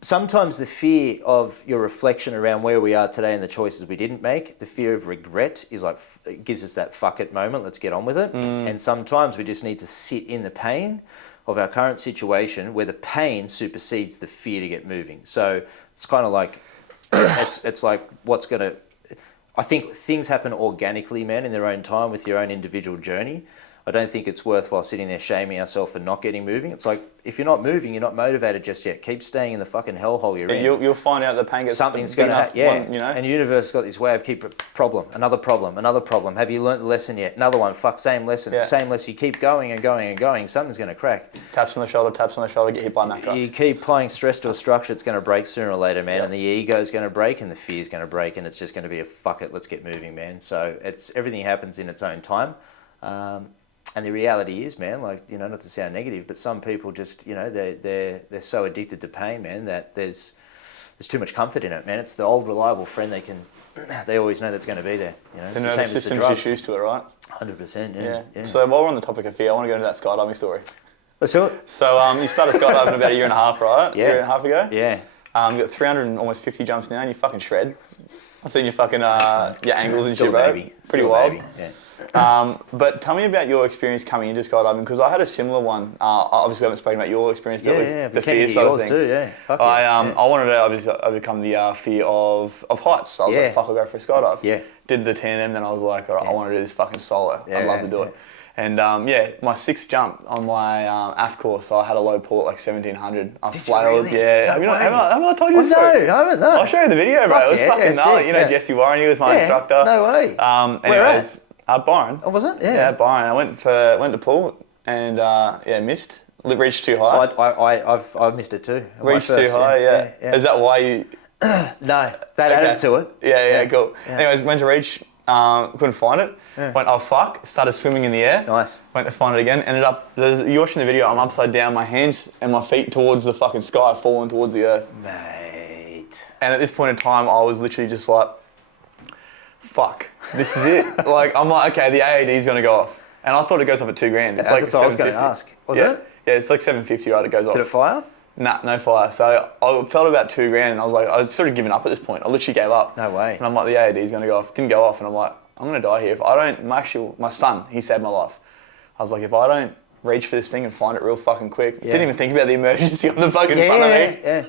sometimes the fear of your reflection around where we are today and the choices we didn't make, the fear of regret is like, it gives us that fuck it moment, let's get on with it. And sometimes we just need to sit in the pain of our current situation, where the pain supersedes the fear to get moving. So it's kind of like, it's like I think things happen organically, man, in their own time with your own individual journey. I don't think it's worthwhile sitting there shaming ourselves for not getting moving. It's like, if you're not moving, you're not motivated just yet. Keep staying in the fucking hellhole you're in. You'll find out the pain gets something's going to happen. Yeah, you know? And the universe has got this way of keep a problem, another problem, another problem. Have you learnt the lesson yet? Another one, same lesson, same lesson. You keep going and going and going. Something's going to crack. Taps on the shoulder, get hit by a knuckle. You keep applying stress to a structure, it's going to break sooner or later, man. And the ego's going to break and the fear's going to break, and it's just going to be a fuck it, let's get moving, man. So everything happens in its own time. And the reality is, man, like, you know, not to sound negative, but some people just, you know, they're so addicted to pain, man, that there's too much comfort in it, man. It's the old reliable friend they always know that's going to be there. You know, it's the same as the drug. Just used to it, right? 100%, yeah. So while we're on the topic of fear, I want to go into that skydiving story. Let's do it. So you started skydiving about a year and a half, right? Yeah. A year and a half ago? Yeah. You got 350 jumps now and you fucking shred. I've seen your fucking your angles and shit, bro. Pretty wild. Baby. Yeah. But tell me about your experience coming into skydiving, because I had a similar one. Obviously, we haven't spoken about your experience, but with the fear side of things. Too, yeah. I wanted to obviously overcome the fear of heights. So I was like, fuck, I'll go for a skydive. Yeah. Did the tandem, then I was like, all right, I want to do this fucking solo. I'd love to do it. And my sixth jump on my AF course, I had a low pull at like 1700. I flailed. Really? Yeah. Haven't I told you this story? No, I haven't. No. I'll show you the video, bro. It was fucking gnarly. You know Jesse Warren, he was my instructor. No way. Where at? Byron. Oh, was it? Yeah. Yeah, Byron. I went to pull and missed. Reached too high. I've missed it too. Reached too high. Yeah. Is that why you? No, that added to it. Yeah, cool. Yeah. Anyways, went to reach. Couldn't find it. Yeah. Went, oh fuck. Started swimming in the air. Nice. Went to find it again. Ended up, you're watching the video, I'm upside down, my hands and my feet towards the fucking sky, falling towards the earth. Mate. And at this point in time, I was literally just like, fuck, this is it. Like, I'm like, okay, the AAD is going to go off. And I thought it goes off at $2,000. It's like that's what I was going to ask. Was it? Yeah, it's like $750, right? It goes off. Did it fire? Nah, no fire. So I felt about $2,000 and I was like, I was sort of giving up at this point. I literally gave up. No way. And I'm like, the AAD is going to go off. It didn't go off. And I'm like, I'm going to die here. If I don't, my son, he saved my life. I was like, if I don't reach for this thing and find it real fucking quick. Yeah. Didn't even think about the emergency on the fucking front of me. Yeah.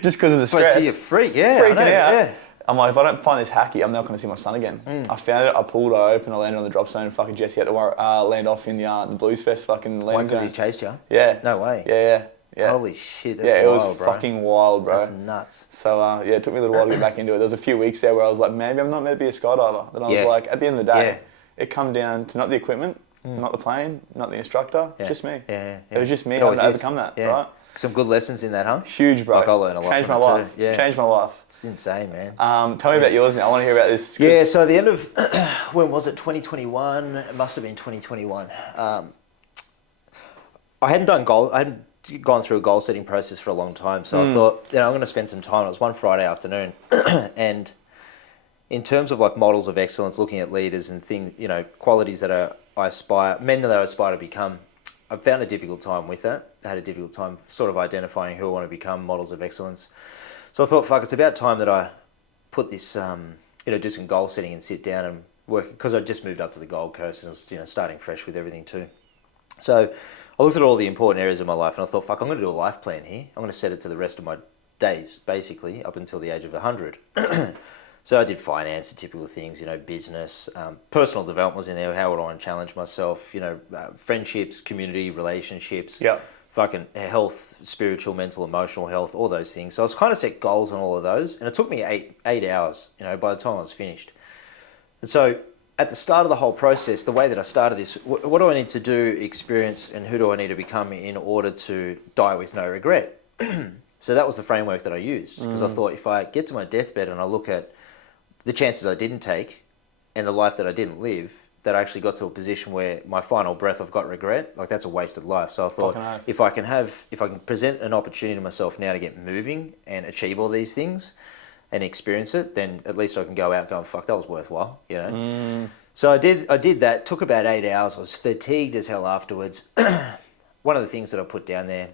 Just because of the stress. But you're freaking out. Yeah. I'm like, if I don't find this hacky, I'm not going to see my son again. I found it, I pulled, I opened, I landed on the drop zone, and fucking Jesse had to land off in the Blues Fest fucking landing zone. Because he chased you? Yeah. No way. Yeah. Holy shit, that's wild, it was fucking wild, bro. That's nuts. So, it took me a little while to get back into it. There was a few weeks there where I was like, maybe I'm not meant to be a skydiver. Then I was like, at the end of the day, it come down to not the equipment, not the plane, not the instructor, just me. Yeah. It was just me having to overcome that, right? Some good lessons in that, huh? Huge, bro. Like I learned a lot. Changed my life. Yeah. Changed my life. It's insane, man. Tell me about yours now. I want to hear about this. Yeah, so at the end of, when was it, 2021? It must have been 2021. I hadn't gone through a goal setting process for a long time, so I thought, I'm going to spend some time. It was one Friday afternoon, and in terms of like models of excellence, looking at leaders and things, qualities that men that I aspire to become, I found a difficult time with that. I had a difficult time sort of identifying who I want to become models of excellence. So I thought, fuck, it's about time that I put this, do some goal setting and sit down and work, because I just moved up to the Gold Coast and I was, starting fresh with everything too. So I looked at all the important areas of my life and I thought, fuck, I'm going to do a life plan here. I'm going to set it to the rest of my days, basically, up until the age of 100. So I did finance, the typical things, business, personal development was in there. How would I want to challenge myself? Friendships, community, relationships, fucking health, spiritual, mental, emotional health, all those things. So I was kind of set goals on all of those, and it took me eight hours, by the time I was finished. And so at the start of the whole process, the way that I started this, what do I need to do, experience, and who do I need to become in order to die with no regret? So that was the framework that I used, because I thought if I get to my deathbed and I look at the chances I didn't take and the life that I didn't live, that I actually got to a position where my final breath I've got regret, like that's a wasted life. So I thought, nice. if I can present an opportunity to myself now to get moving and achieve all these things and experience it, then at least I can go out going, fuck, that was worthwhile, So I did that, took about 8 hours. I was fatigued as hell afterwards. One of the things that I put down there,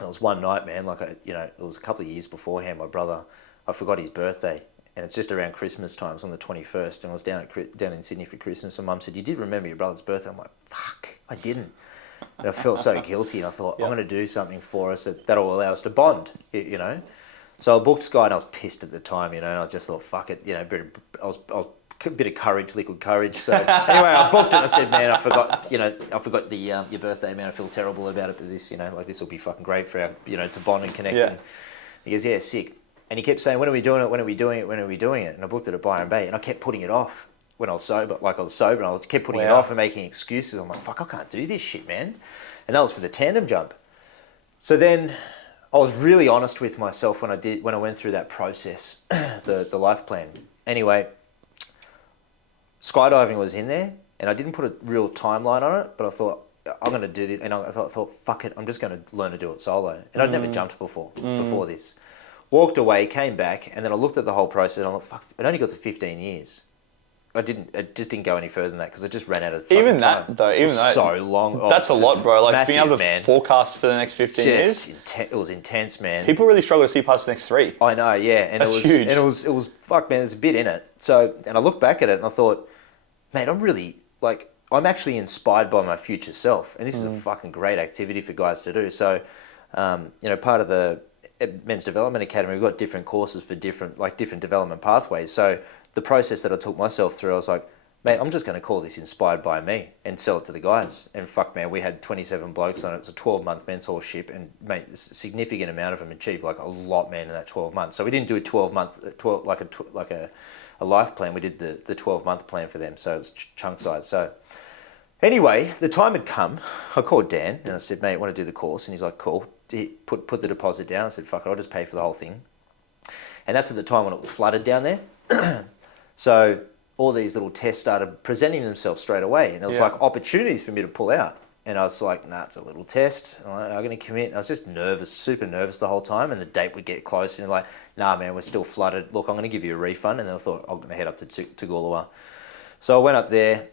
it was one night, man, it was a couple of years beforehand, my brother, I forgot his birthday. And it's just around Christmas time. It's on the 21st, and I was down in Sydney for Christmas. And Mum said, "You did remember your brother's birthday?" I'm like, "Fuck, I didn't." And I felt so guilty. And I thought, I'm going to do something for us that'll allow us to bond, So I booked Sky, and I was pissed at the time, And I just thought, "Fuck it," I was a bit of courage, liquid courage. So anyway, I booked it. And I said, "Man, I forgot the your birthday, man. I feel terrible about it. But this, this will be fucking great for our, to bond and connect." Yeah. And he goes, "Yeah, sick." And he kept saying, "When are we doing it? When are we doing it? When are we doing it?" And I booked it at Byron Bay, and I kept putting it off when I was sober. And I kept putting it off and making excuses. I'm like, "Fuck, I can't do this shit, man." And that was for the tandem jump. So then I was really honest with myself when I went through that process, the life plan. Anyway, skydiving was in there, and I didn't put a real timeline on it, but I thought, I'm going to do this. And I thought, fuck it, I'm just going to learn to do it solo. And I'd never jumped before this. Walked away, came back, and then I looked at the whole process and I thought, fuck, it only got to 15 years. It just didn't go any further than that because I just ran out of time. Even though, so long. That's a lot, bro. Like massive, being able to forecast for the next 15 years. It was intense, man. People really struggle to see past the next 3. I know, yeah. And That's huge. And it was fuck, man, there's a bit in it. So, and I looked back at it and I thought, mate, I'm actually inspired by my future self. And this is a fucking great activity for guys to do. So, part of the Men's Development Academy, we've got different courses for different development pathways. So the process that I took myself through, I was like, mate, I'm just going to call this Inspired by Me and sell it to the guys. And fuck, man, we had 27 blokes on it. It's a 12-month mentorship, and mate, a significant amount of them achieved like a lot, man, in that 12 months. So we didn't do a 12-month, like a life plan. We did the 12-month plan for them. So it's chunk size. So anyway, the time had come. I called Dan and I said, mate, I want to do the course. And he's like, cool. He put the deposit down. I said, fuck it, I'll just pay for the whole thing. And that's at the time when it was flooded down there. So all these little tests started presenting themselves straight away. And it was like opportunities for me to pull out. And I was like, nah, it's a little test. I'm going to commit. And I was just nervous, super nervous the whole time. And the date would get close. And like, nah, man, we're still flooded. Look, I'm going to give you a refund. And then I thought, I'm going to head up to Toogoolawah. So I went up there,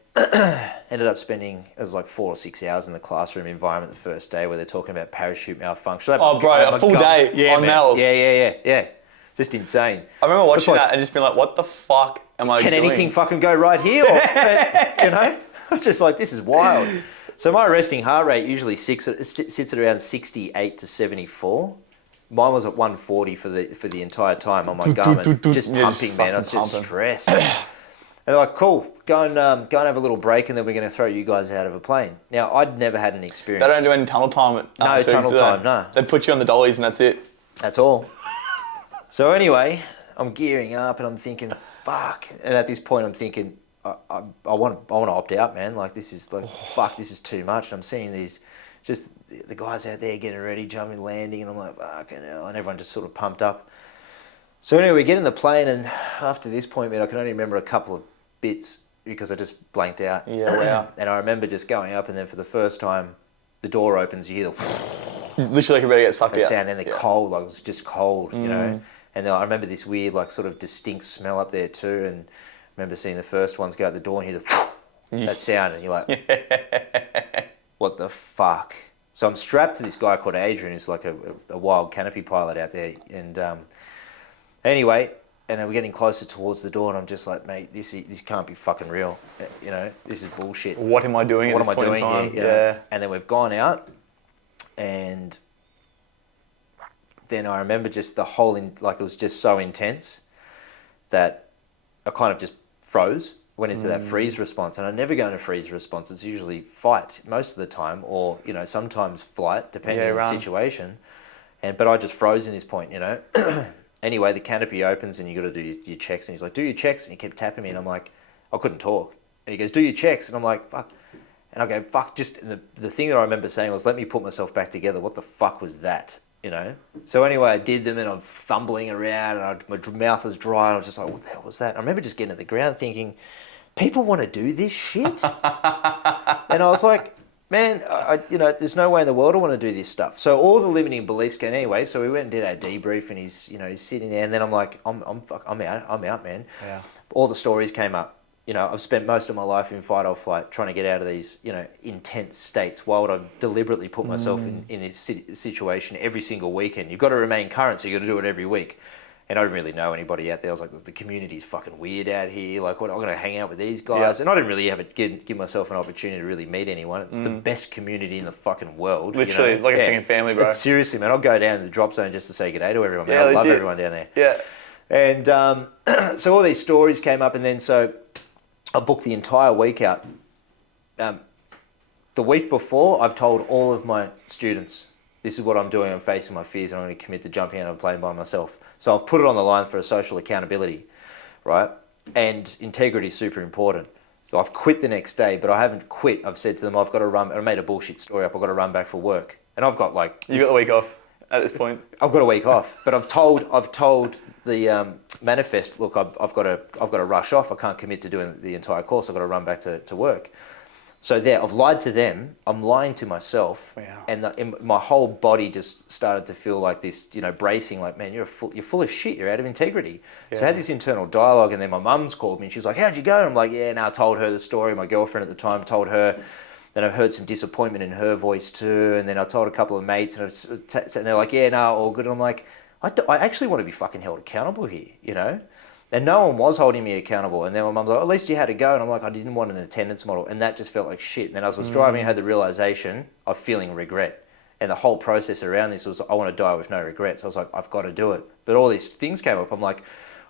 ended up spending, it was like 4 or 6 hours in the classroom environment the first day where they're talking about parachute malfunction. Oh, bro, a full day on Mel's. Yeah. Just insane. I remember watching that and just being like, what the fuck am I doing? Can anything fucking go right here? Or, I was just like, this is wild. So my resting heart rate usually sits at around 68 to 74. Mine was at 140 for the entire time on my Garmin. Just pumping, man. I was just stressed. And they're like, cool, go and have a little break, and then we're going to throw you guys out of a plane. Now, I'd never had an experience. They don't do any tunnel time at tunnel time, no. They put you on the dollies and that's it. That's all. So anyway, I'm gearing up and I'm thinking, fuck. And at this point, I'm thinking, I want to opt out, man. Like, this is like, fuck, this is too much. And I'm seeing these, just the guys out there getting ready, jumping, landing, and I'm like, fucking hell. And everyone just sort of pumped up. So anyway, we get in the plane, and after this point, man, I can only remember a couple of bits because I just blanked out. Yeah, wow. And I remember just going up, and then for the first time, the door opens, you hear the literally like everybody gets sucked out. sound, and they're cold, like it was just cold, you know. And then I remember this weird, like, sort of distinct smell up there too. And I remember seeing the first ones go out the door and hear that sound, and you're like, what the fuck? So I'm strapped to this guy called Adrian, who's like a wild canopy pilot out there. And anyway, and we're getting closer towards the door, and I'm just like, mate, this can't be fucking real. You know, this is bullshit. What am I doing at this point in time? Yeah. And then we've gone out, and then I remember just the whole, it was just so intense that I kind of just froze, went into that freeze response. And I never go into freeze response. It's usually fight most of the time, or, sometimes flight, depending on the situation. But I just froze in this point, Anyway, the canopy opens and you got to do your checks. And he's like, do your checks. And he kept tapping me. And I'm like, I couldn't talk. And he goes, do your checks. And I'm like, fuck. And I go, fuck. The thing that I remember saying was, let me put myself back together. What the fuck was that? So anyway, I did them, and I'm fumbling around, and my mouth was dry, and I was just like, what the hell was that? And I remember just getting to the ground thinking, people want to do this shit? And I was like, man, there's no way in the world I want to do this stuff. So all the limiting beliefs came anyway. So we went and did our debrief, and he's sitting there, and then I'm like, I'm out, man. Yeah. All the stories came up. I've spent most of my life in fight or flight, trying to get out of these, intense states. Why would I deliberately put myself in this situation every single weekend? You've got to remain current, so you've got to do it every week. And I didn't really know anybody out there. I was like, the community's fucking weird out here. Like, what? I'm going to hang out with these guys. And I didn't really ever give myself an opportunity to really meet anyone. It's the best community in the fucking world. Literally, it's like a second family, bro. But seriously, man, I'll go down to the drop zone just to say g'day to everyone. Man. I love everyone down there. Yeah. And so all these stories came up, and then so I booked the entire week out. The week before, I've told all of my students, this is what I'm doing, I'm facing my fears, and I'm going to commit to jumping out of a plane by myself. So I've put it on the line for a social accountability, right? And integrity is super important. So I've quit the next day, but I haven't quit. I've said to them, I've got to run, I made a bullshit story up, I've got to run back for work. And I've got like... You got the week off at this point? I've got a week off, but I've told the manifest, look, I've got to rush off. I can't commit to doing the entire course. I've got to run back to work. So I've lied to them. I'm lying to myself. Wow. And my whole body just started to feel like this, bracing, like, man, you're full of shit. You're out of integrity. Yeah. So I had this internal dialogue, and then my mum's called me, and she's like, how'd you go? And I'm like, yeah, I told her the story. My girlfriend at the time told her. Then I've heard some disappointment in her voice too. And then I told a couple of mates, and they're like, yeah, no, all good. And I'm like, I actually want to be fucking held accountable here, And no one was holding me accountable. And then my mum's like, at least you had to go. And I'm like, I didn't want an attendance model. And that just felt like shit. And then as I was driving, I had the realization of feeling regret. And the whole process around this was, I want to die with no regrets. I was like, I've got to do it. But all these things came up. I'm like,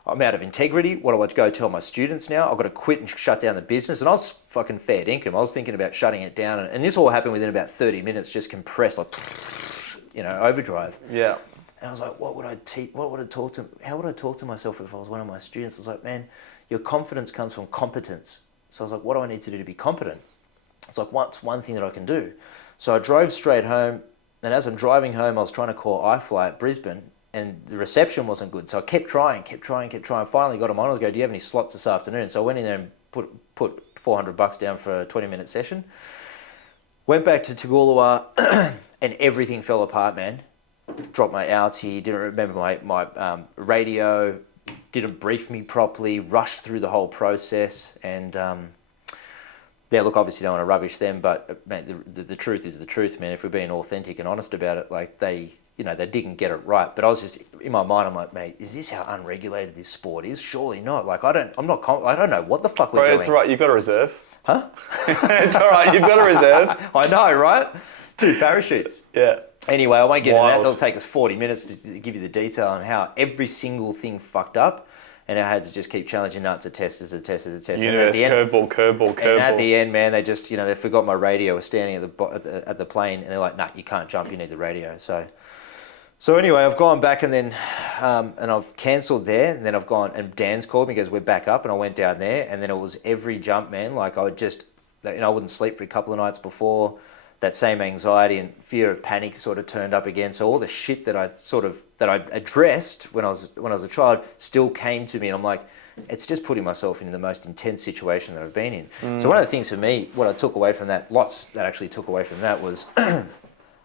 I'm out of integrity. What do I go tell my students now? I've got to quit and shut down the business. And I was fucking fair dinkum. I was thinking about shutting it down. And this all happened within about 30 minutes, just compressed, like, overdrive. Yeah. And I was like, what would I teach? How would I talk to myself if I was one of my students? I was like, man, your confidence comes from competence. So I was like, what do I need to do to be competent? It's like, what's one thing that I can do? So I drove straight home. And as I'm driving home, I was trying to call iFly at Brisbane, and the reception wasn't good. So I kept trying. Finally got them on. I was like, do you have any slots this afternoon? So I went in there and put $400 down for a 20-minute session. Went back to Toogoolawah, and everything fell apart, man. Dropped my outie, didn't remember my radio, didn't brief me properly, rushed through the whole process, and yeah, look, obviously don't want to rubbish them, but man, the truth is the truth, man. If we're being authentic and honest about it, like they didn't get it right. But I was just in my mind, I'm like, mate, is this how unregulated this sport is? Surely not. Like I don't know what the fuck we're doing. It's all right. You've got a reserve. Huh? It's all right. You've got a reserve. I know, right? 2 parachutes. Yeah. Anyway, I won't get into that. It'll take us 40 minutes to give you the detail on how every single thing fucked up. And I had to just keep challenging nuts to test. Universe, curveball. And at the end, man, they just, they forgot my radio. I was standing at the plane, and they're like, nah, you can't jump. You need the radio. So anyway, I've gone back and then, and I've cancelled there. And then I've gone, and Dan's called me because we're back up, and I went down there. And then it was every jump, man. Like I would just, I wouldn't sleep for a couple of nights before. That same anxiety and fear of panic sort of turned up again. So all the shit that I addressed when I was a child still came to me, and I'm like, it's just putting myself in the most intense situation that I've been in. So one of the things for me, what I took away from that, lots that actually took away from that was, I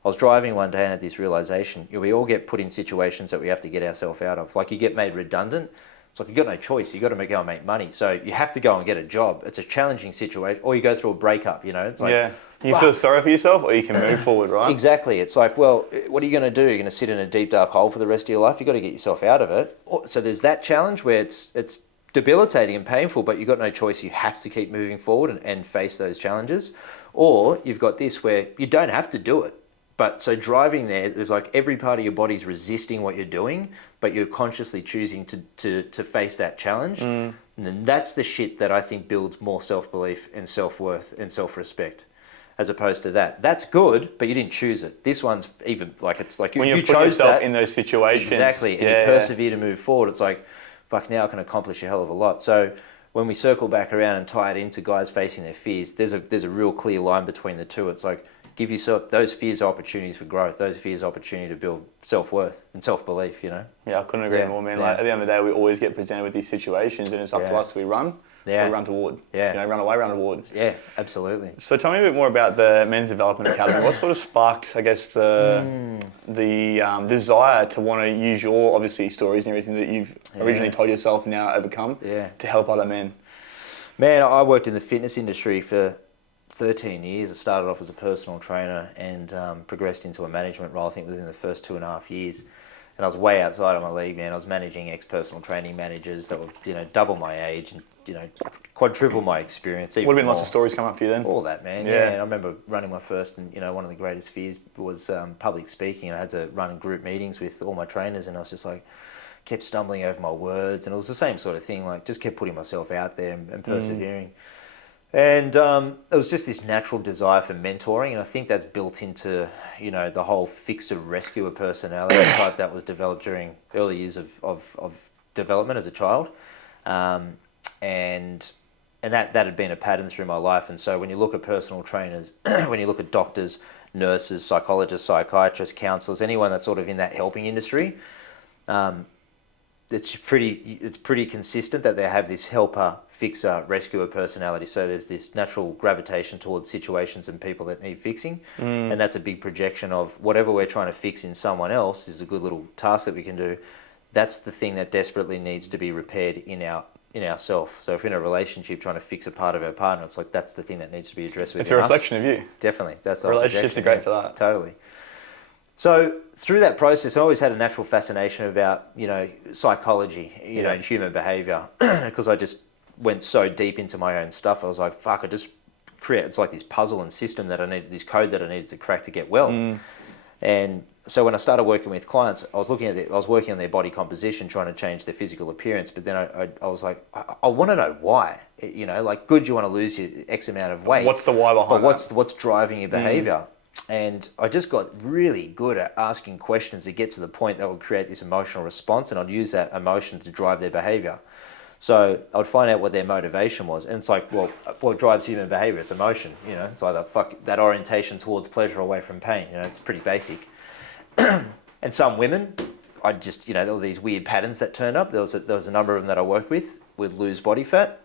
was driving one day and had this realization: we all get put in situations that we have to get ourselves out of. Like you get made redundant. It's like you've got no choice. You've got to go and make money. So you have to go and get a job. It's a challenging situation, or you go through a breakup. It's like, yeah. You feel sorry for yourself, or you can move forward, right? Exactly. It's like, well, what are you going to do? You're going to sit in a deep, dark hole for the rest of your life? You've got to get yourself out of it. So there's that challenge where it's debilitating and painful, but you've got no choice. You have to keep moving forward and face those challenges. Or you've got this where you don't have to do it. But so driving there's like every part of your body's resisting what you're doing, but you're consciously choosing to face that challenge. And then that's the shit that I think builds more self-belief and self-worth and self-respect. As opposed to that. That's good, but you didn't choose it. This one's even like, it's like when you put chose yourself that. In those situations. Exactly, and you persevere to move forward. It's like, fuck, now I can accomplish a hell of a lot. So when we circle back around and tie it into guys facing their fears, there's a real clear line between the two. It's like, give yourself, those fears are opportunities for growth. Those fears are opportunity to build self-worth and self-belief, Yeah, I couldn't agree more, man. Like, at the end of the day, we always get presented with these situations, and it's up to us. We run. Yeah. We run toward. Yeah. Run away, run towards. Yeah, absolutely. So tell me a bit more about the Men's Development Academy. What sort of sparked, I guess, the desire to want to use your, obviously, stories and everything that you've originally told yourself and now overcome to help other men? Man, I worked in the fitness industry for 13 years. I started off as a personal trainer and progressed into a management role, I think, within the first 2.5 years. And I was way outside of my league, man. I was managing ex-personal training managers that were, double my age and, quadruple my experience. Would have been lots of stories come up for you then. All that, man. Yeah. And I remember running my first, and, one of the greatest fears was public speaking. And I had to run group meetings with all my trainers, and I was just like, kept stumbling over my words. And it was the same sort of thing, like just kept putting myself out there and persevering. And it was just this natural desire for mentoring, and I think that's built into, the whole fixer rescuer personality type that was developed during early years of development as a child, and that had been a pattern through my life. And so when you look at personal trainers, when you look at doctors, nurses, psychologists, psychiatrists, counsellors, anyone that's sort of in that helping industry, it's pretty consistent that they have this helper, fixer, rescuer personality. So there's this natural gravitation towards situations and people that need fixing. And that's a big projection of whatever we're trying to fix in someone else is a good little task that we can do. That's the thing that desperately needs to be repaired in ourselves. So if we're in a relationship trying to fix a part of our partner, it's like that's the thing that needs to be addressed within us. It's a reflection of you. Definitely. That's the relationships are great for that. Totally. So through that process, I always had a natural fascination about, psychology, and human behavior, because I just went so deep into my own stuff. I was like, fuck, it's like this puzzle and system that this code that I needed to crack to get well. And so when I started working with clients, I was working on their body composition, trying to change their physical appearance. But then I was like, I want to know why. Like, good, you want to lose your X amount of weight. What's the why behind that? What's driving your behavior? And I just got really good at asking questions to get to the point that would create this emotional response, and I'd use that emotion to drive their behavior. So I'd find out what their motivation was. And it's like, well, what drives human behavior? It's emotion, It's either that orientation towards pleasure away from pain, It's pretty basic. And some women, I just, there were these weird patterns that turned up. There was a number of them that I worked with would lose body fat,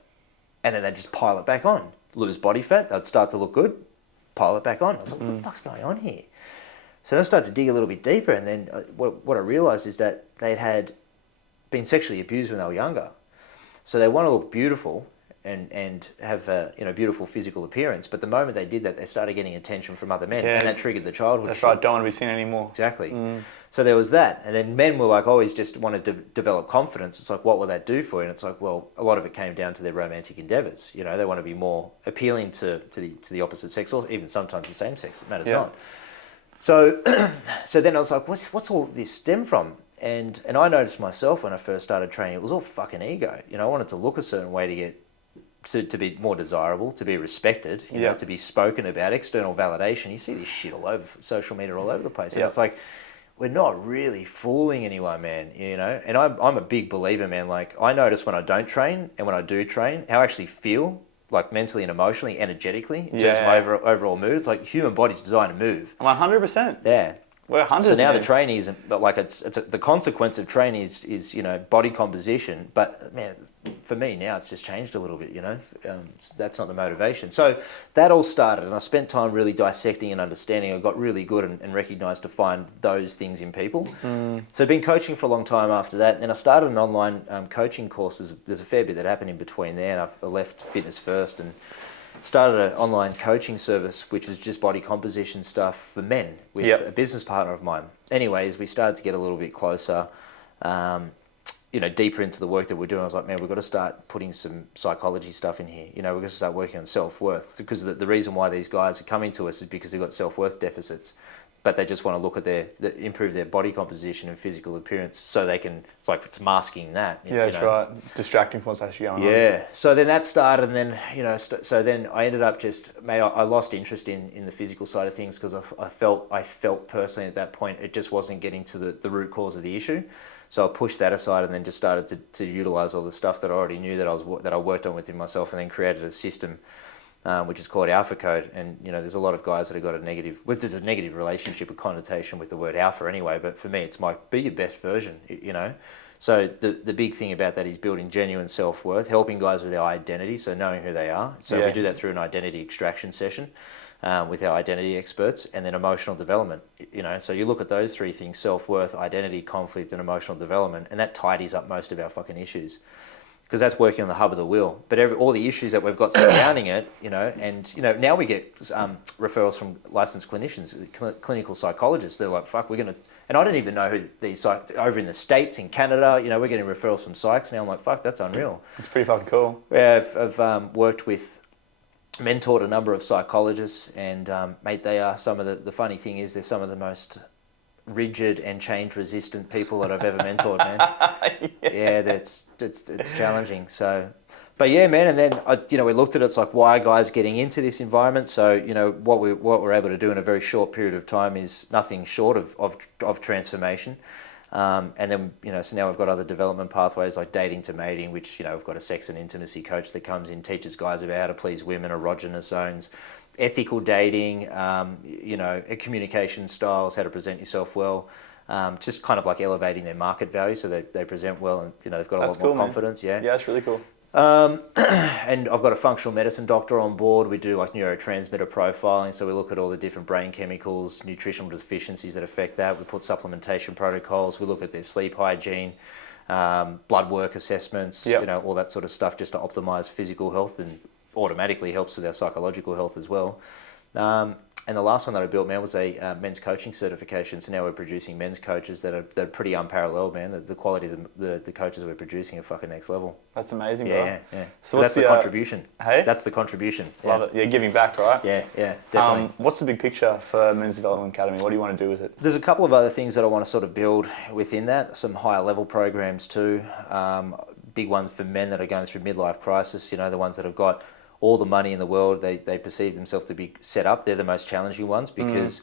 and then they'd just pile it back on. Lose body fat, they'd start to look good, pile it back on. I was like, what the fuck's going on here? So I started to dig a little bit deeper, and then what I realised is that they'd had been sexually abused when they were younger. So they want to look beautiful and have a beautiful physical appearance, but the moment they did that, they started getting attention from other men, and that triggered the childhood. That's right, don't want to be seen anymore. Exactly. So there was that, and then men were like always just wanted to develop confidence. It's like, what will that do for you? And it's like, well, a lot of it came down to their romantic endeavours. They want to be more appealing to the opposite sex, or even sometimes the same sex. It matters not. So then I was like, what's all this stem from? And I noticed myself when I first started training, it was all fucking ego. I wanted to look a certain way to get to be more desirable, to be respected, to be spoken about, external validation. You see this shit all over social media, all over the place. And it's like, we're not really fooling anyone, man, And I'm a big believer, man. Like, I notice when I don't train and when I do train, how I actually feel, like mentally and emotionally, energetically, in terms of my overall mood. It's like the human body's designed to move. I'm 100%. Yeah. We're hunters. So now the training isn't, but like the consequence of training is body composition. But man, for me now it's just changed a little bit. That's not the motivation. So that all started, and I spent time really dissecting and understanding. I got really good and recognised to find those things in people. So I've been coaching for a long time after that. And then I started an online coaching course. There's a fair bit that happened in between there. And I left fitness first and started an online coaching service, which was just body composition stuff for men with a business partner of mine. Anyways, we started to get a little bit closer, deeper into the work that we're doing. I was like, man, we've got to start putting some psychology stuff in here. We're going to start working on self-worth, because the reason why these guys are coming to us is because they've got self-worth deficits, but they just want to look at improve their body composition and physical appearance so they can, it's masking that. That's right. Distracting from what's actually going on. Yeah. So then that started, and then, so then I ended up I lost interest in the physical side of things, because I felt personally at that point, it just wasn't getting to the root cause of the issue. So I pushed that aside and then just started to utilize all the stuff that I already knew that I worked on within myself, and then created a system which is called Alpha Code. And there's a lot of guys that have got there's a negative relationship or connotation with the word alpha anyway, but for me it's be your best version, So the big thing about that is building genuine self-worth, helping guys with their identity, so knowing who they are. So we do that through an identity extraction session with our identity experts, and then emotional development. So you look at those three things: self-worth, identity, conflict, and emotional development, and that tidies up most of our fucking issues, because that's working on the hub of the wheel. But all the issues that we've got surrounding it, and now we get referrals from licensed clinicians, clinical psychologists. They're like, fuck, we're going to, and I didn't even know who these, over in the States, in Canada, we're getting referrals from psychs now. I'm like, fuck, that's unreal. It's pretty fucking cool. Yeah, I've worked with, mentored a number of psychologists, and mate, they are some of the funny thing is, they're some of the most rigid and change resistant people that I've ever mentored, man. It's challenging. So, but yeah, man. And then we looked at it. It's like, why are guys getting into this environment? So what we're able to do in a very short period of time is nothing short of transformation. And then so now we've got other development pathways like dating to mating, which we've got a sex and intimacy coach that comes in, teaches guys about how to please women, erogenous zones, ethical dating, communication styles, how to present yourself well, just kind of like elevating their market value so they present well, and they've got a lot more confidence. Yeah, that's really cool. And I've got a functional medicine doctor on board. We do like neurotransmitter profiling, so we look at all the different brain chemicals, nutritional deficiencies that affect that. We put supplementation protocols. We look at their sleep hygiene, blood work assessments, all that sort of stuff, just to optimize physical health, and automatically helps with our psychological health as well. And the last one that I built, man, was a men's coaching certification. So now we're producing men's coaches that are pretty unparalleled, man. The quality of the coaches that we're producing are fucking next level. That's amazing, bro. Yeah. So that's the contribution. Hey? That's the contribution. Love it. Yeah, giving back, right? Yeah, definitely. What's the big picture for Men's Development Academy? What do you want to do with it? There's a couple of other things that I want to sort of build within that. Some higher level programs too. Big ones for men that are going through midlife crisis. You know, the ones that have got all the money in the world, they perceive themselves to be set up. They're the most challenging ones because,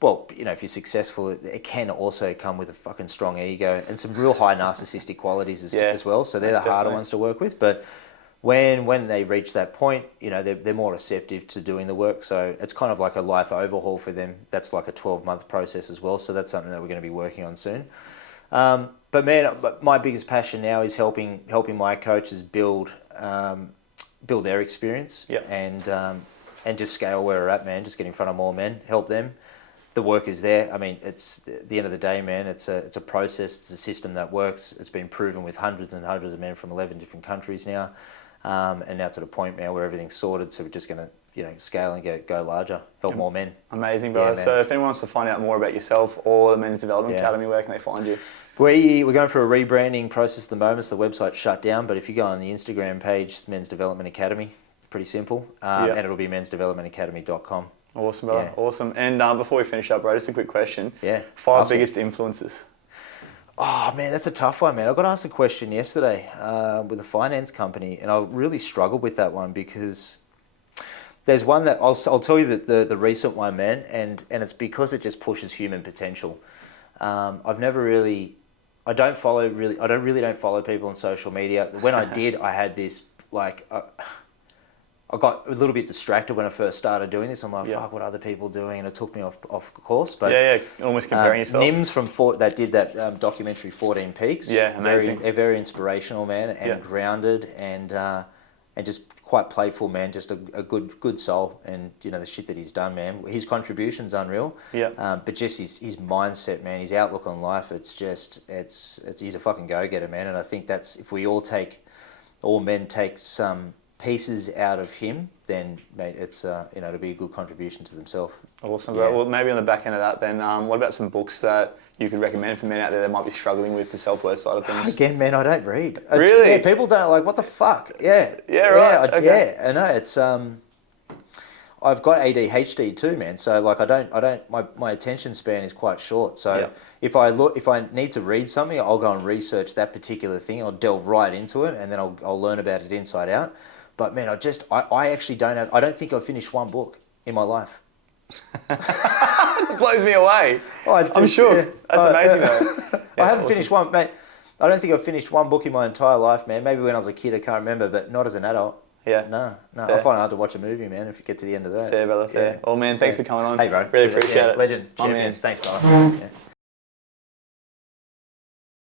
well, you know, if you're successful, it can also come with a fucking strong ego and some real high narcissistic qualities as well. So they're the harder ones to work with. But when they reach that point, you know, they're more receptive to doing the work. So it's kind of like a life overhaul for them. That's like a 12-month process as well. So that's something that we're going to be working on soon. But man, my biggest passion now is helping my coaches build their experience and just scale where we're at, man. Just get in front of more men, help them. The work is there. I mean, it's at the end of the day, man. It's a process. It's a system that works. It's been proven with hundreds and hundreds of men from 11 different countries now, and now to the point now where everything's sorted. So we're just gonna scale and go larger, help more men. Amazing, brother. Yeah, so if anyone wants to find out more about yourself or the Men's Development Academy, where can they find you? We're going through a rebranding process at the moment, so the website's shut down, but if you go on the Instagram page, Men's Development Academy, pretty simple, and it'll be mensdevelopmentacademy.com. Awesome, brother. Yeah. Awesome. And before we finish up, bro, just a quick question. Yeah. 5 biggest influences. Oh, man, that's a tough one, man. I got asked a question yesterday with a finance company, and I really struggled with that one because there's one that I'll tell you that the recent one, man, and it's because it just pushes human potential. I've never really... I don't follow people on social media. When I did, I had this, like, I got a little bit distracted when I first started doing this. I'm like, fuck, what are other people doing? And it took me off course. But almost comparing yourself. Nims that did that documentary 14 Peaks. Yeah, amazing. They're very inspirational, man, and grounded and just quite playful, man. Just a good soul, and the shit that he's done, man. His contribution's unreal. Yeah. But just his mindset, man. His outlook on life. It's he's a fucking go-getter, man. And I think that's if we all men take some pieces out of him, then mate, it's it'll be a good contribution to themselves. Awesome, bro. Well, maybe on the back end of that, then what about some books that you could recommend for men out there that might be struggling with the self-worth side of things? Again, man, I don't read. Really? Yeah, people don't like. What the fuck? Yeah. Yeah, right. Yeah, I know. It's I've got ADHD too, man. So like, my attention span is quite short. So if I need to read something, I'll go and research that particular thing. I'll delve right into it, and then I'll learn about it inside out. But man, I actually I don't think I've finished one book in my life. It blows me away. I'm sure. Yeah. That's amazing though. I haven't finished one, mate. I don't think I've finished one book in my entire life, man. Maybe when I was a kid, I can't remember, but not as an adult. Yeah. No. I find it hard to watch a movie, man, if you get to the end of that. Fair, brother, fair. Well, man, thanks for coming on. Hey, bro. Really appreciate it. Legend. My Champion. man. Thanks, brother. Yeah.